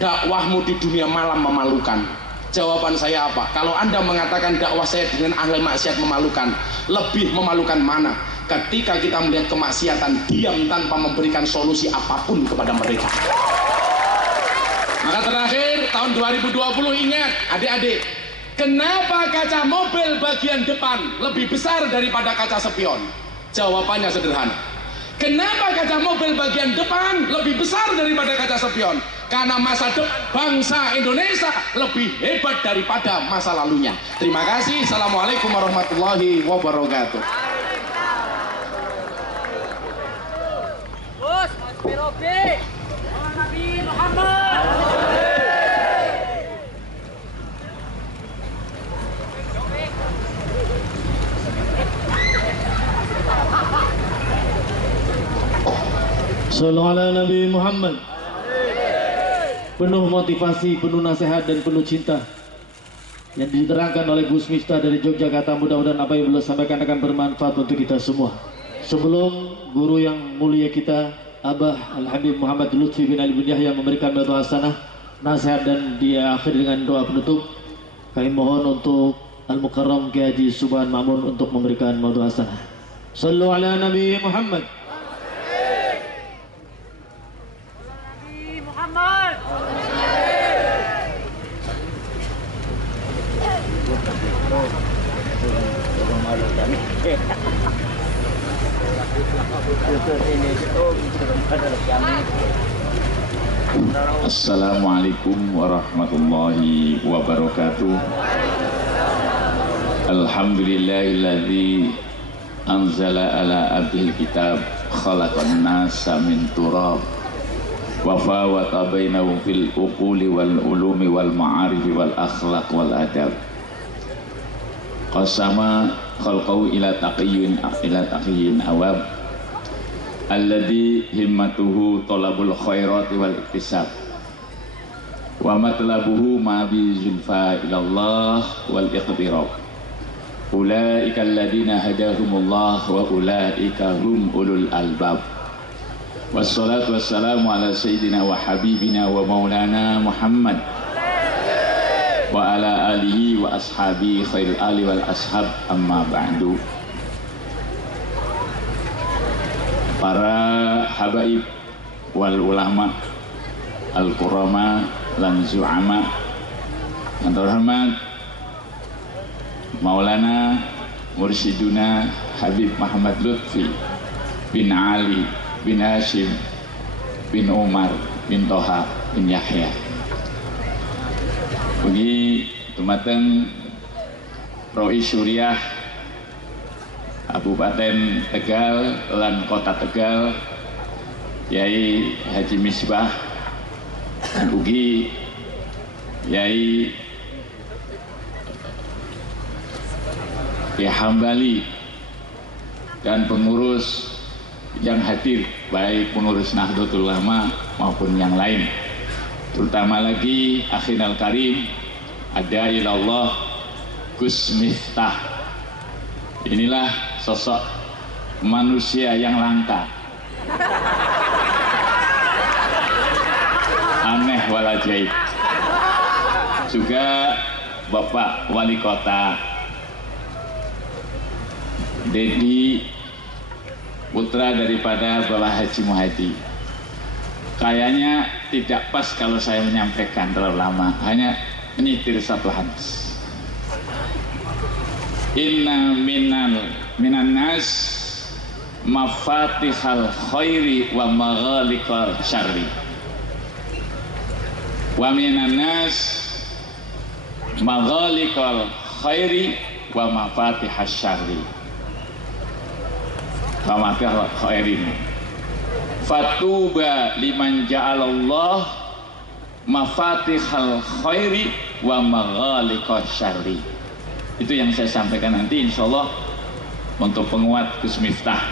dakwahmu di dunia malam memalukan. Jawaban saya apa? Kalau Anda mengatakan dakwah saya dengan ahli maksiat memalukan, lebih memalukan mana? Ketika kita melihat kemaksiatan, diam tanpa memberikan solusi apapun kepada mereka. Maka terakhir, tahun 2020 ingat, adik-adik, kenapa kaca mobil bagian depan lebih besar daripada kaca spion? Jawabannya sederhana. Kenapa kaca mobil bagian depan lebih besar daripada kaca spion? Karena masa depan bangsa Indonesia lebih hebat daripada masa lalunya. Terima kasih. Assalamualaikum warahmatullahi wabarakatuh. Nabi Muhammad. Sallu ala Nabi Muhammad. Penuh motivasi, penuh nasihat dan penuh cinta yang diterangkan oleh Gus Miftah dari Yogyakarta. Mudah-mudahan apa yang beliau sampaikan akan bermanfaat untuk kita semua. Sebelum guru yang mulia kita Abah Al-Habib Muhammad Lutfi bin Ali bin Yahya memberikan doa hasanah, nasihat dan dia akhir dengan doa penutup, kami mohon untuk Al-Mukarram Kiai Haji Subhan Ma'mun untuk memberikan doa hasanah. Sallu ala Nabi Muhammad. Assalamualaikum warahmatullahi wabarakatuh. Alhamdulillahilladzi anzala ala abdil kitab khalaqan nasa min turab wa fawata bainahum fil uquli wal ulumi wal ma'arifi wal akhlaq wal adab. Qasama khalqahu ila taqiyyin awab alladhi himmatuhu talabul khairati wal iktisab wa matlabuhu ma bi zulfa ilallah wal iqtirab. Ulaika alladhina hadahumullah wa ulaika hum ulul albab. Wassalatu wassalamu ala sayyidina wa habibina wa maulana Muhammad wa ala alihi wa ashabi khairul ali wal ashab, amma ba'du. Para habaib wal ulama al kurama lan zu'ama yang terhormat Maulana Mursyiduna Habib Muhammad Lutfi bin Ali bin Hashim bin Umar bin Toha bin Yahya. Ugi tumateng Roi Suriah Kabupaten Tegal lan Kota Tegal Yai Haji Misbah dan ugi Yai Hambali dan pengurus yang hadir, baik pengurus Nahdlatul Ulama maupun yang lain, terutama lagi akhinal karim ada ilallah Gus Miftah. Inilah sosok manusia yang langka, aneh walajaib. Juga Bapak Wali Kota Dedi, putra daripada Bapak Haji Muhadi. Kayaknya tidak pas kalau saya menyampaikan terlalu lama, hanya menyitir satu hadis. Inna minan nas mafatihal khairi wa maghaliqal syarri wa minan nas maghaliqal khairi wa mafatihal syarri wa mafatihal khairin fatuba liman ja'alallah mafatihal khairi wa maghaliqal syarri. Itu yang saya sampaikan nanti insya Allah untuk penguat Gus Miftah.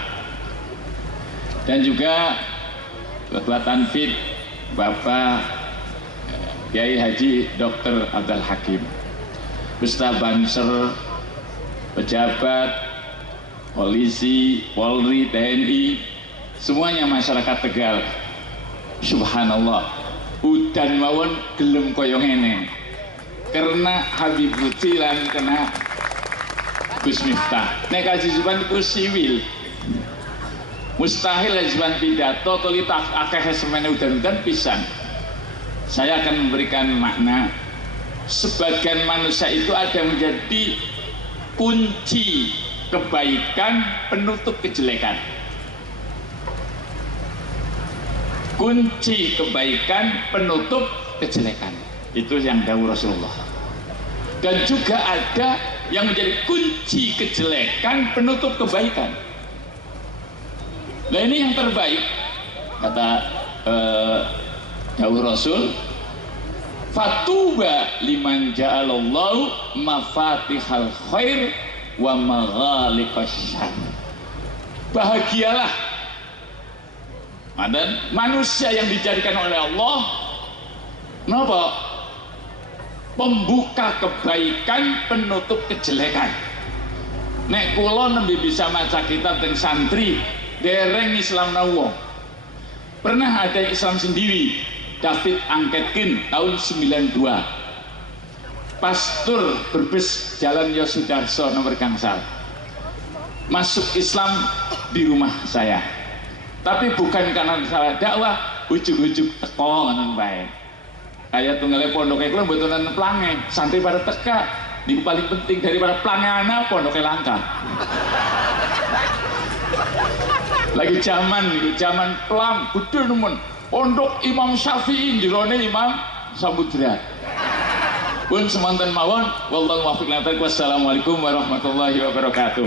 Dan juga Ketua Tanfid Bapak Kiai Haji Dr. Abdul Hakim, beserta Banser, pejabat, polisi, Polri, TNI, semuanya masyarakat Tegal. Subhanallah, udan mawon gelem koyong ini karena Habib Lutfi lan kena Gus Miftah. Nek Haji Zuban itu siwil, mustahil Haji Zuban pidato tolita akeh semene udan-udan pisan. Saya akan memberikan makna, sebagian manusia itu ada menjadi kunci kebaikan, penutup kejelekan. Kunci kebaikan, penutup kejelekan. Itu yang dawuh Rasulullah. Dan juga ada yang menjadi kunci kejelekan, penutup kebaikan. Nah ini yang terbaik, kata dawuh Rasul, fatuba liman ja'alallahu mafatihal khair wa maghaliqasy syarr. Bahagialah dan manusia yang dijadikan oleh Allah kenapa? Pembuka kebaikan, penutup kejelekan. Nek kula nembe bisa maca kitab teng santri dereng Islam wong. Pernah ada Islam sendiri, David angketkin tahun 92. Pastur Brebes Jalan Yosudarso nomor gangsal. Masuk Islam di rumah saya. Tapi bukan karena salah dakwah, ujug-ujug teko ngoten bae. Kayak tunggale pondoke kula mboten plange, santri pada teka. Niku paling penting daripada plange ana pondoke langka. Lagi zaman niku zaman plang gede nemen. Pondok Imam Syafi'i jerone Imam Samudra. Pun semanten mawon, wallahu muwaffiq. Wassalamualaikum warahmatullahi wabarakatuh.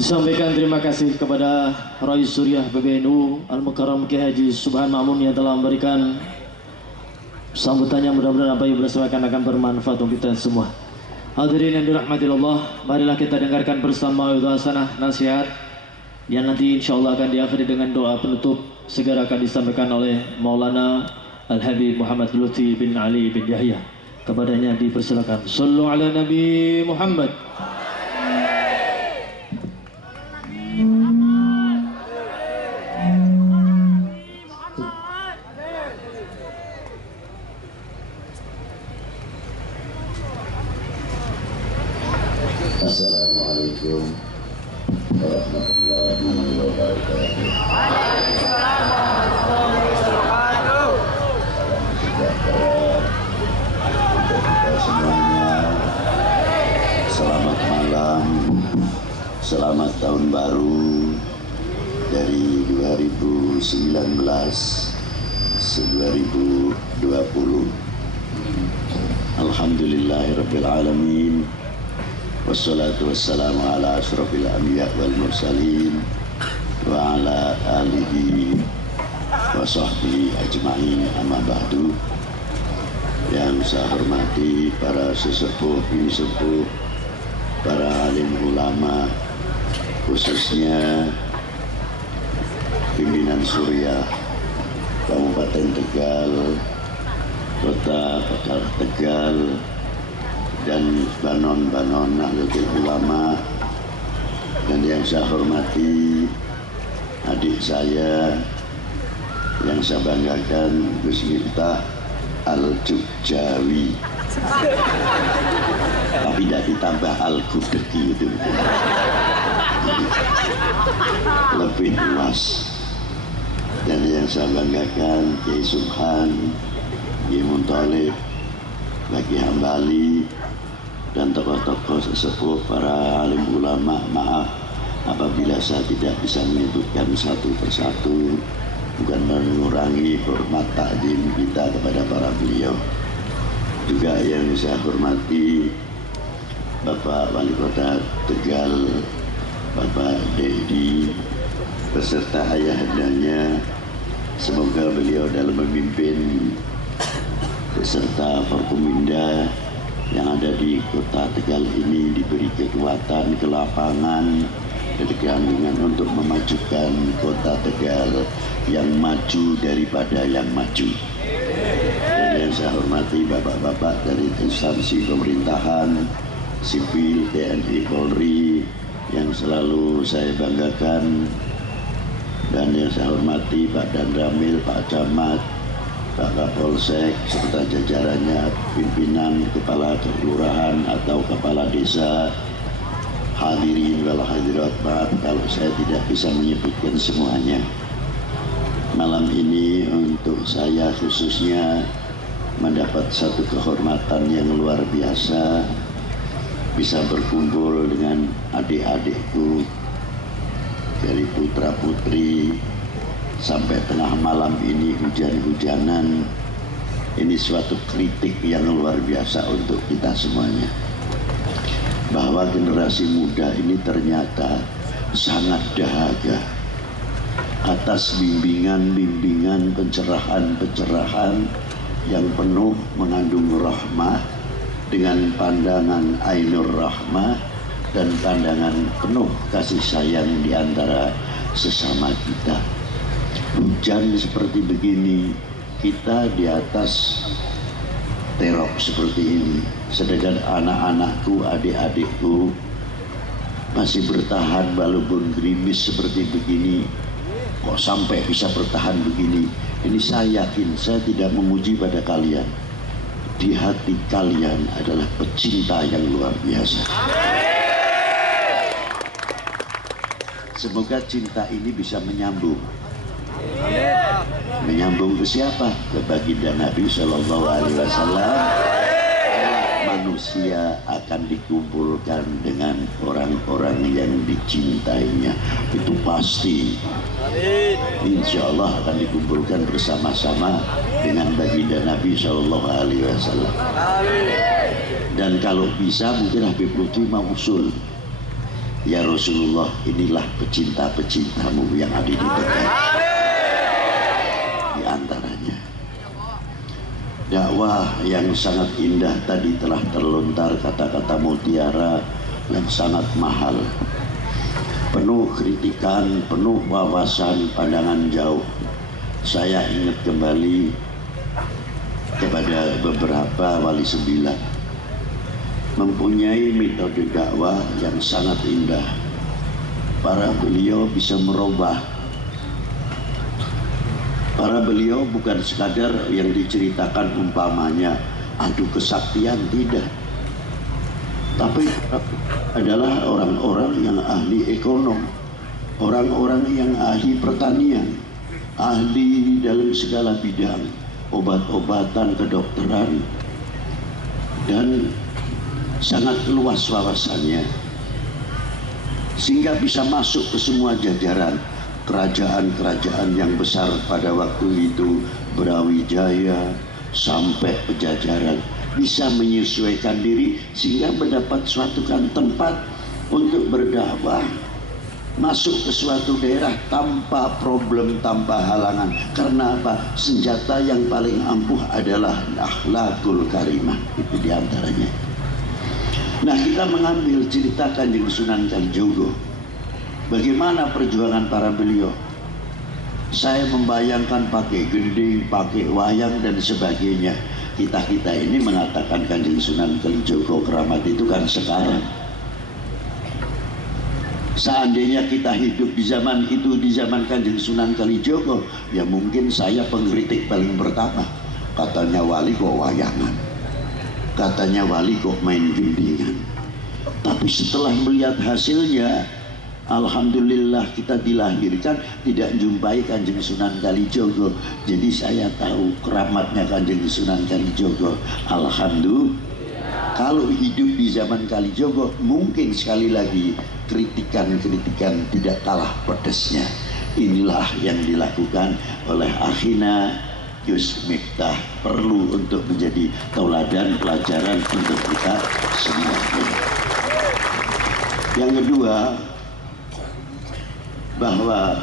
Disampaikan terima kasih kepada Rais Suriah PBNU Al-Mukarram Kiai Haji Subhan Ma'mun yang telah memberikan sambutannya. Mudah-mudahan apa yang disampaikan akan bermanfaat untuk kita semua. Hadirin yang dirahmati Allah, marilah kita dengarkan bersama hasanah nasihat yang nanti insya Allah akan diakhiri dengan doa penutup segera akan disampaikan oleh Maulana Al-Habib Muhammad Lutfi bin Ali bin Yahya. Kepadanya dipersilakan. Sallu ala Nabi Muhammad. Assalamualaikum warahmatullahi wabarakatuh. Bismillahirrahmanirrahim. Selamat tahun baru dari 2019 2020. Alhamdulillahirabbil alamin. Wassalatu wassalamu ala asyrafil anbiya wal mursalin wa ala alihi wa sahbihi ajma'in, amma ba'du. Yang saya hormati para sesepuh, sepuh, para alim ulama, khususnya pimpinan Suriah Kabupaten Tegal, Kota Tegal, dan banon-banon Nahdlatul Ulama, dan yang saya hormati adik saya yang saya banggakan, Gus Miftah Al-Jogjawi, tapi tidak ditambah Al-Gudegi itu lebih luas. Dan yang saya banggakan Kiai Subhan, Kiai Muntolib, Bagi Hambali, dan tokoh-tokoh sesepuh, para alim ulama. Maaf apabila saya tidak bisa menyebutkan satu persatu, bukan mengurangi hormat takdim kita kepada para beliau. Juga yang saya hormati Bapak Wali Kota Tegal, Bapak Dedi, beserta ayahandanya. Semoga beliau dalam memimpin beserta Forkominda yang ada di Kota Tegal ini diberi kekuatan, kelapangan, dan kegandungan untuk memajukan Kota Tegal yang maju daripada yang maju. Dan yang saya hormati bapak-bapak dari instansi pemerintahan, sipil, TNI, Polri, yang selalu saya banggakan. Dan yang saya hormati Pak Dandramil, Pak Camat, Pak Kapolsek, serta jajarannya, pimpinan, kepala kelurahan atau kepala desa, hadirin wal hadirat. Maaf kalau saya tidak bisa menyebutkan semuanya. Malam ini untuk saya khususnya mendapat satu kehormatan yang luar biasa, bisa berkumpul dengan adik-adikku dari putra putri sampai tengah malam ini hujan-hujanan. Ini suatu kritik yang luar biasa untuk kita semuanya, bahwa generasi muda ini ternyata sangat dahaga atas bimbingan-bimbingan, pencerahan-pencerahan yang penuh mengandung rahmah, dengan pandangan ainur rahmah dan pandangan penuh kasih sayang di antara sesama kita. Hujan seperti begini, kita di atas terok seperti ini, sedangkan anak-anakku, adik-adikku masih bertahan walaupun gerimis seperti begini. Kok sampai bisa bertahan begini? Ini saya yakin, saya tidak memuji pada kalian. Di hati kalian adalah pecinta yang luar biasa. Semoga cinta ini bisa menyambung. Menyambung ke siapa? Ke baginda Nabi Shallallahu Alaihi Wasallam. Manusia akan dikumpulkan dengan orang-orang yang dicintainya, itu pasti. Insya Allah akan dikumpulkan bersama-sama dengan baginda Nabi Shallallahu Alaihi Wasallam. Dan kalau bisa mungkin Habib Lutfi mau usul, ya Rasulullah, inilah pecinta-pecintamu yang ada di dekat. Di antaranya dakwah yang sangat indah tadi telah terlontar kata-kata mutiara yang sangat mahal, penuh kritikan, penuh wawasan, pandangan jauh. Saya ingat kembali kepada beberapa wali sembilan, mempunyai metode dakwah yang sangat indah. Para beliau bisa merubah. Para beliau bukan sekadar yang diceritakan umpamanya adu kesaktian, tidak, tapi adalah orang-orang yang ahli ekonom, orang-orang yang ahli pertanian, ahli dalam segala bidang, obat-obatan, kedokteran, dan sangat luas wawasannya. sehingga bisa masuk ke semua jajaran kerajaan-kerajaan yang besar pada waktu itu, Brawijaya sampai Pejajaran, bisa menyesuaikan diri sehingga mendapat suatu tempat untuk berdakwah, masuk ke suatu daerah tanpa problem, tanpa halangan. Karena apa? Senjata yang paling ampuh adalah akhlakul karimah, itu diantaranya. Nah, kita mengambil cerita Kanjeng Sunan Kalijogo, bagaimana perjuangan para beliau. Saya membayangkan pakai gending, pakai wayang dan sebagainya. Kita ini mengatakan Kanjeng Sunan Kalijogo keramat itu kan sekarang. Seandainya kita hidup di zaman itu, di zaman Kanjeng Sunan Kalijogo, ya mungkin saya pengkritik paling pertama. Katanya wali kok wayangan, katanya wali kok main gendingan. Tapi setelah melihat hasilnya, alhamdulillah kita dilahirkan tidak jumpai Kanjeng Sunan Kalijogo. Jadi saya tahu keramatnya Kanjeng Sunan Kalijogo. Alhamdulillah. Kalau hidup di zaman Kalijogo, mungkin sekali lagi kritikan-kritikan tidak kalah pedesnya. Inilah yang dilakukan oleh akhina Gus Miftah, perlu untuk menjadi tauladan pelajaran untuk kita semua. Yang kedua, bahwa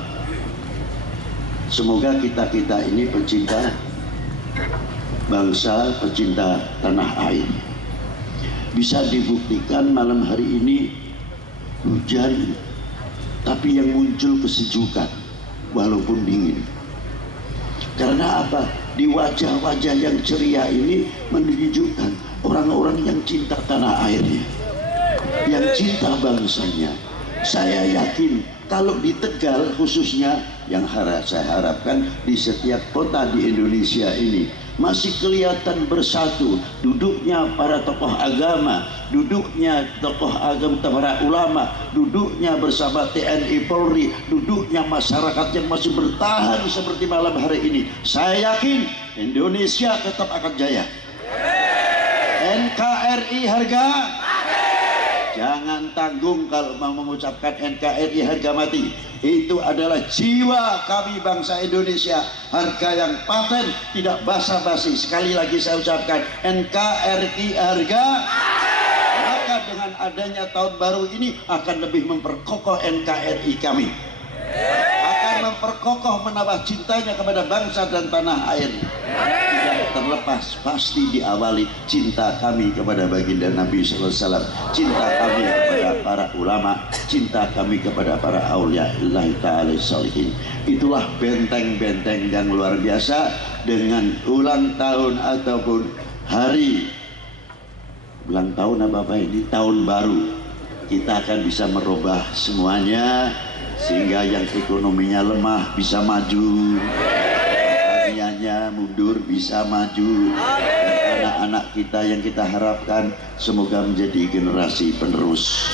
semoga kita ini pecinta bangsa, pecinta tanah air. Bisa dibuktikan malam hari ini hujan, tapi yang muncul kesejukan walaupun dingin. Karena apa? Di wajah-wajah yang ceria ini menunjukkan orang-orang yang cinta tanah airnya, yang cinta bangsanya. Saya yakin kalau di Tegal khususnya, yang saya harapkan di setiap kota di Indonesia ini masih kelihatan bersatu duduknya para tokoh agama, duduknya tokoh agama, para ulama, duduknya bersama TNI Polri, duduknya masyarakat yang masih bertahan seperti malam hari ini. Saya yakin Indonesia tetap akan jaya. NKRI harga jangan tanggung kalau mau mengucapkan NKRI harga mati. Itu adalah jiwa kami bangsa Indonesia, harga yang paten, tidak basa-basi. Sekali lagi saya ucapkan NKRI harga. Maka dengan adanya tahun baru ini akan lebih memperkokoh NKRI kami, akan memperkokoh, menambah cintanya kepada bangsa dan tanah air. Tidak terlepas, pasti diawali cinta kami kepada baginda Nabi sallallahu alaihi wasallam, cinta kami kepada para ulama, cinta kami kepada para aulia Allah ta'ala sholihin. Itulah benteng-benteng yang luar biasa. Dengan ulang tahun ataupun hari ulang tahun apa ini, tahun baru, kita akan bisa merubah semuanya sehingga yang ekonominya lemah bisa maju, pertaniannya mundur bisa maju, dan anak-anak kita yang kita harapkan semoga menjadi generasi penerus,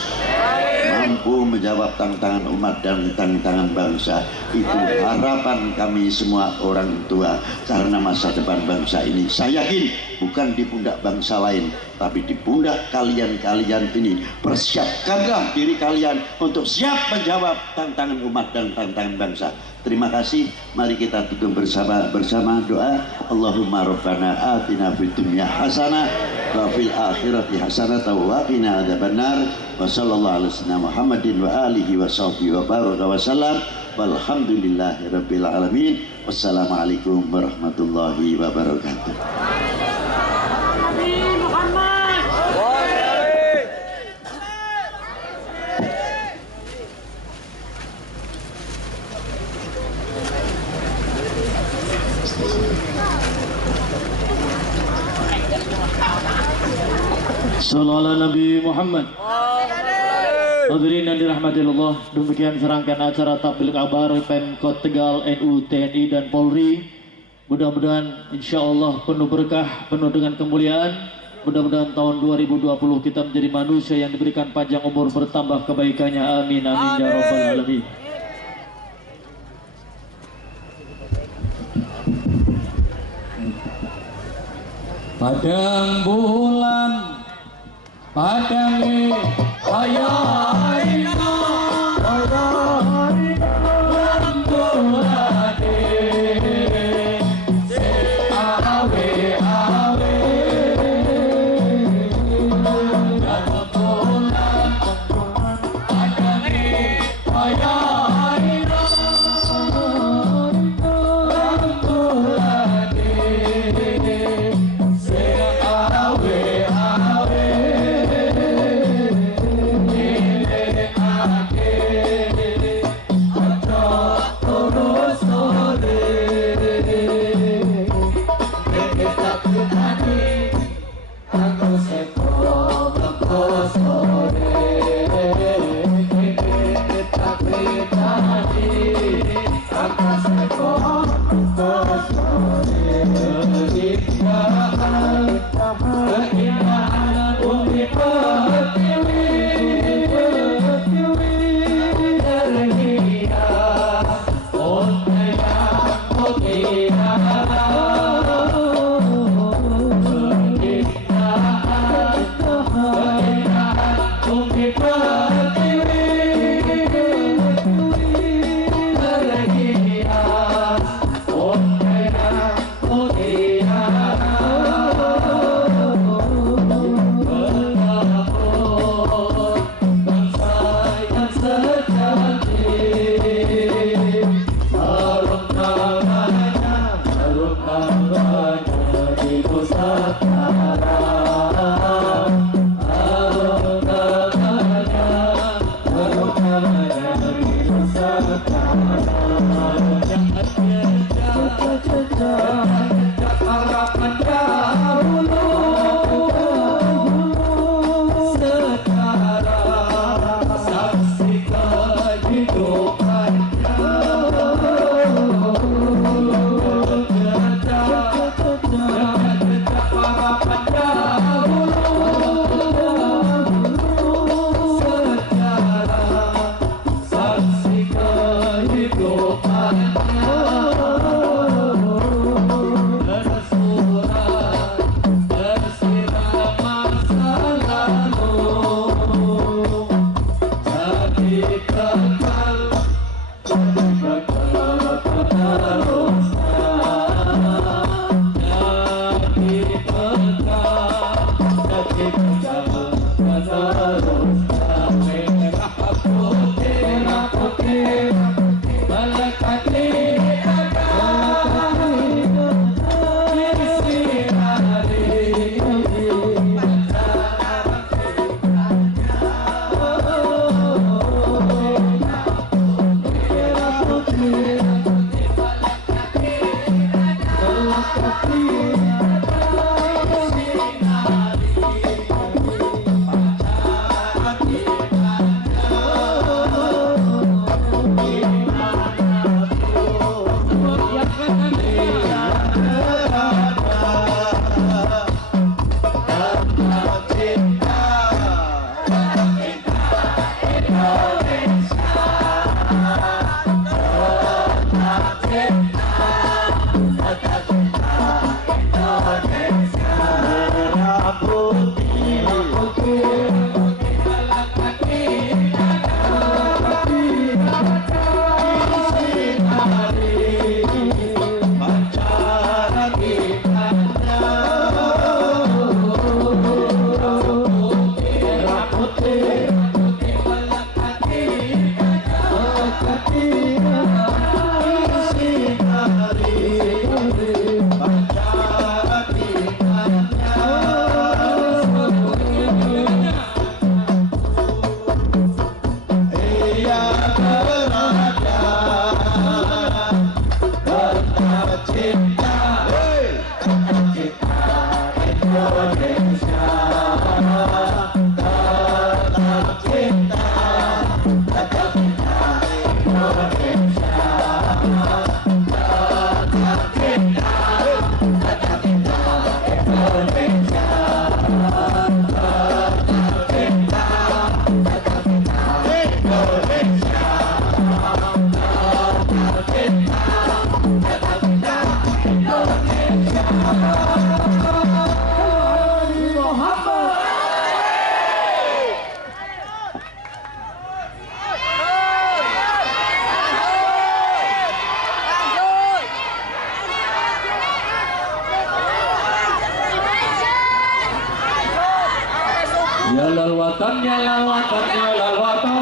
mampu menjawab tantangan umat dan tantangan bangsa. Itu harapan kami semua orang tua, karena masa depan bangsa ini saya yakin bukan di pundak bangsa lain, tapi di pundak kalian-kalian ini. Persiapkanlah diri kalian untuk siap menjawab tantangan umat dan tantangan bangsa. Terima kasih. Mari kita tutup bersama doa. Allahumma rabbana atina fid dunya hasanah wa fil akhirati hasanah wa qina adzabannar. Wa sallallahu alaihi wasallam Muhammadin wa alihi wa sahbihi wa baraka wa sallam. Walhamdulillahirabbil alamin. Wassalamualaikum warahmatullahi wabarakatuh. Sallallahu ala Nabi Muhammad. Hadirin yang dirahmati Allah, demikian serangkaian acara tabligh kabar Pemkot Tegal, NU, TNI dan Polri. Mudah-mudahan insya Allah penuh berkah, penuh dengan kemuliaan. Mudah-mudahan tahun 2020 kita menjadi manusia yang diberikan panjang umur, bertambah kebaikannya. Amin amin ya rabbal alamin. Padang bulan, padang ayah Ya lal watan, ya lal watan, ya lal watan,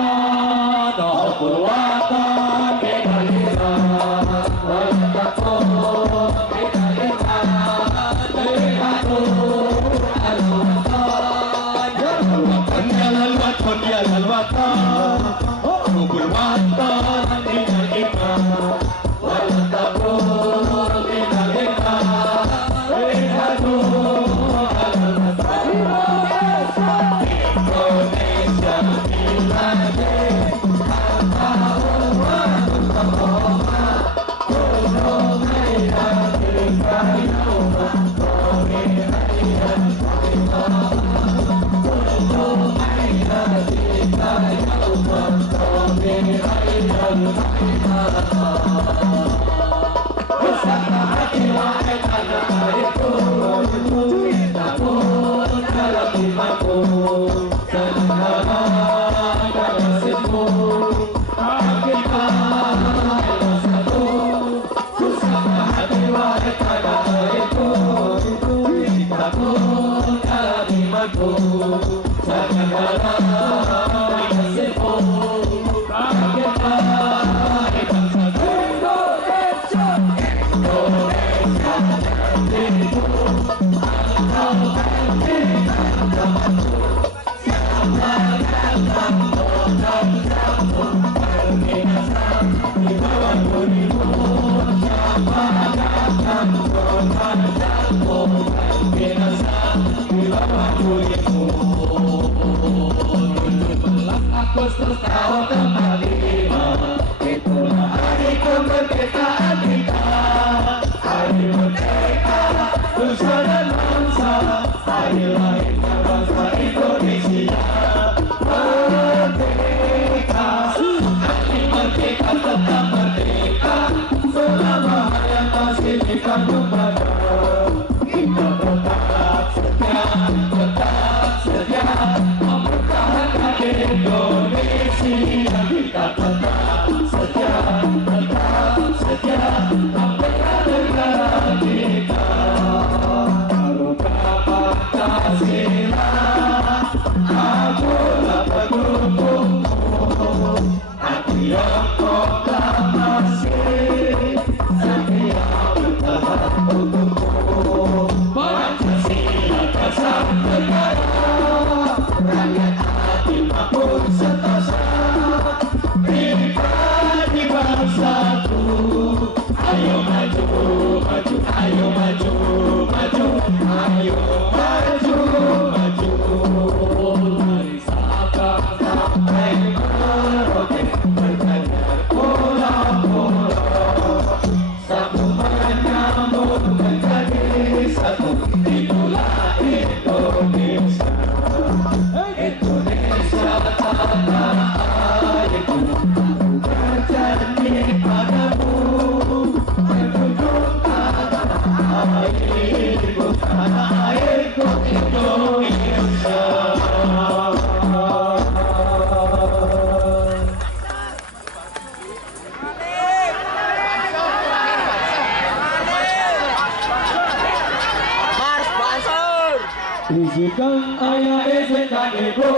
Izinkan ayah, izinkan ibu,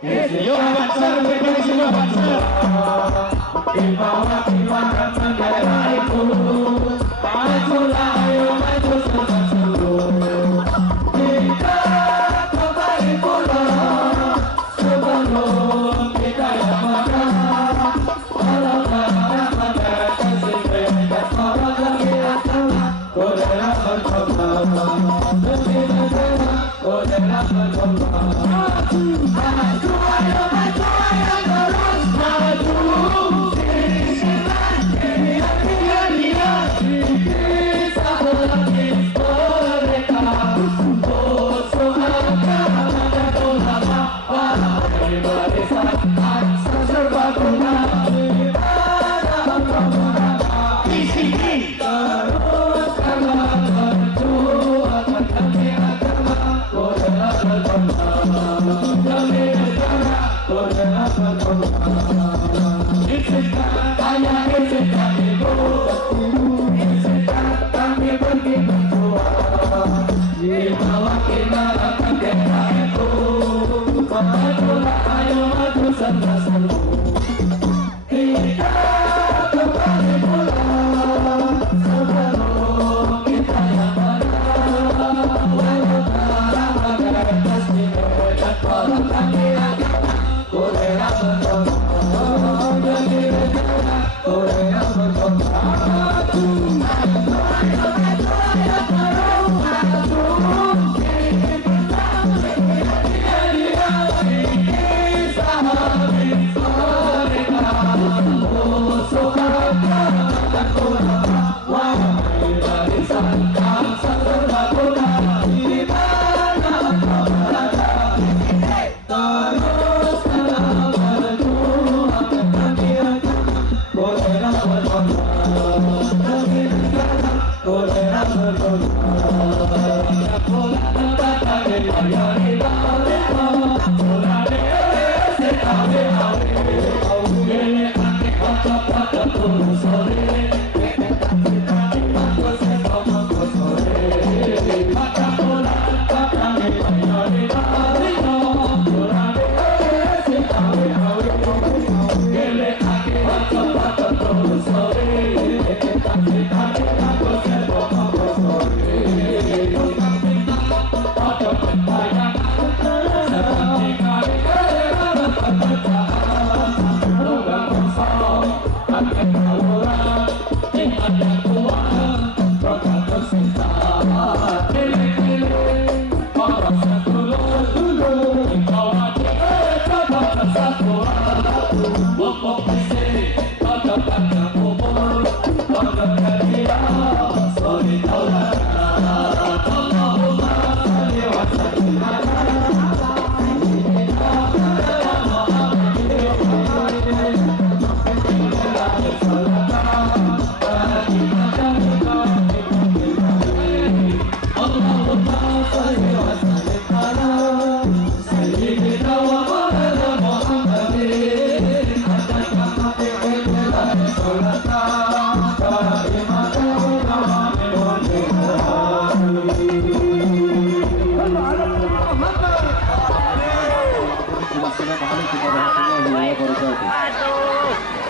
izinkan bangsa berkongsi bangsa, dibawa kiwaran bendera ibu, majulah ayo maju bersatu, kita kembali pulang sebelum kita yang marah, walau tak pada kesini dan orang lagi asal, bolehlah berkembang. Sama Wassalamualaikum warahmatullahi wabarakatuh.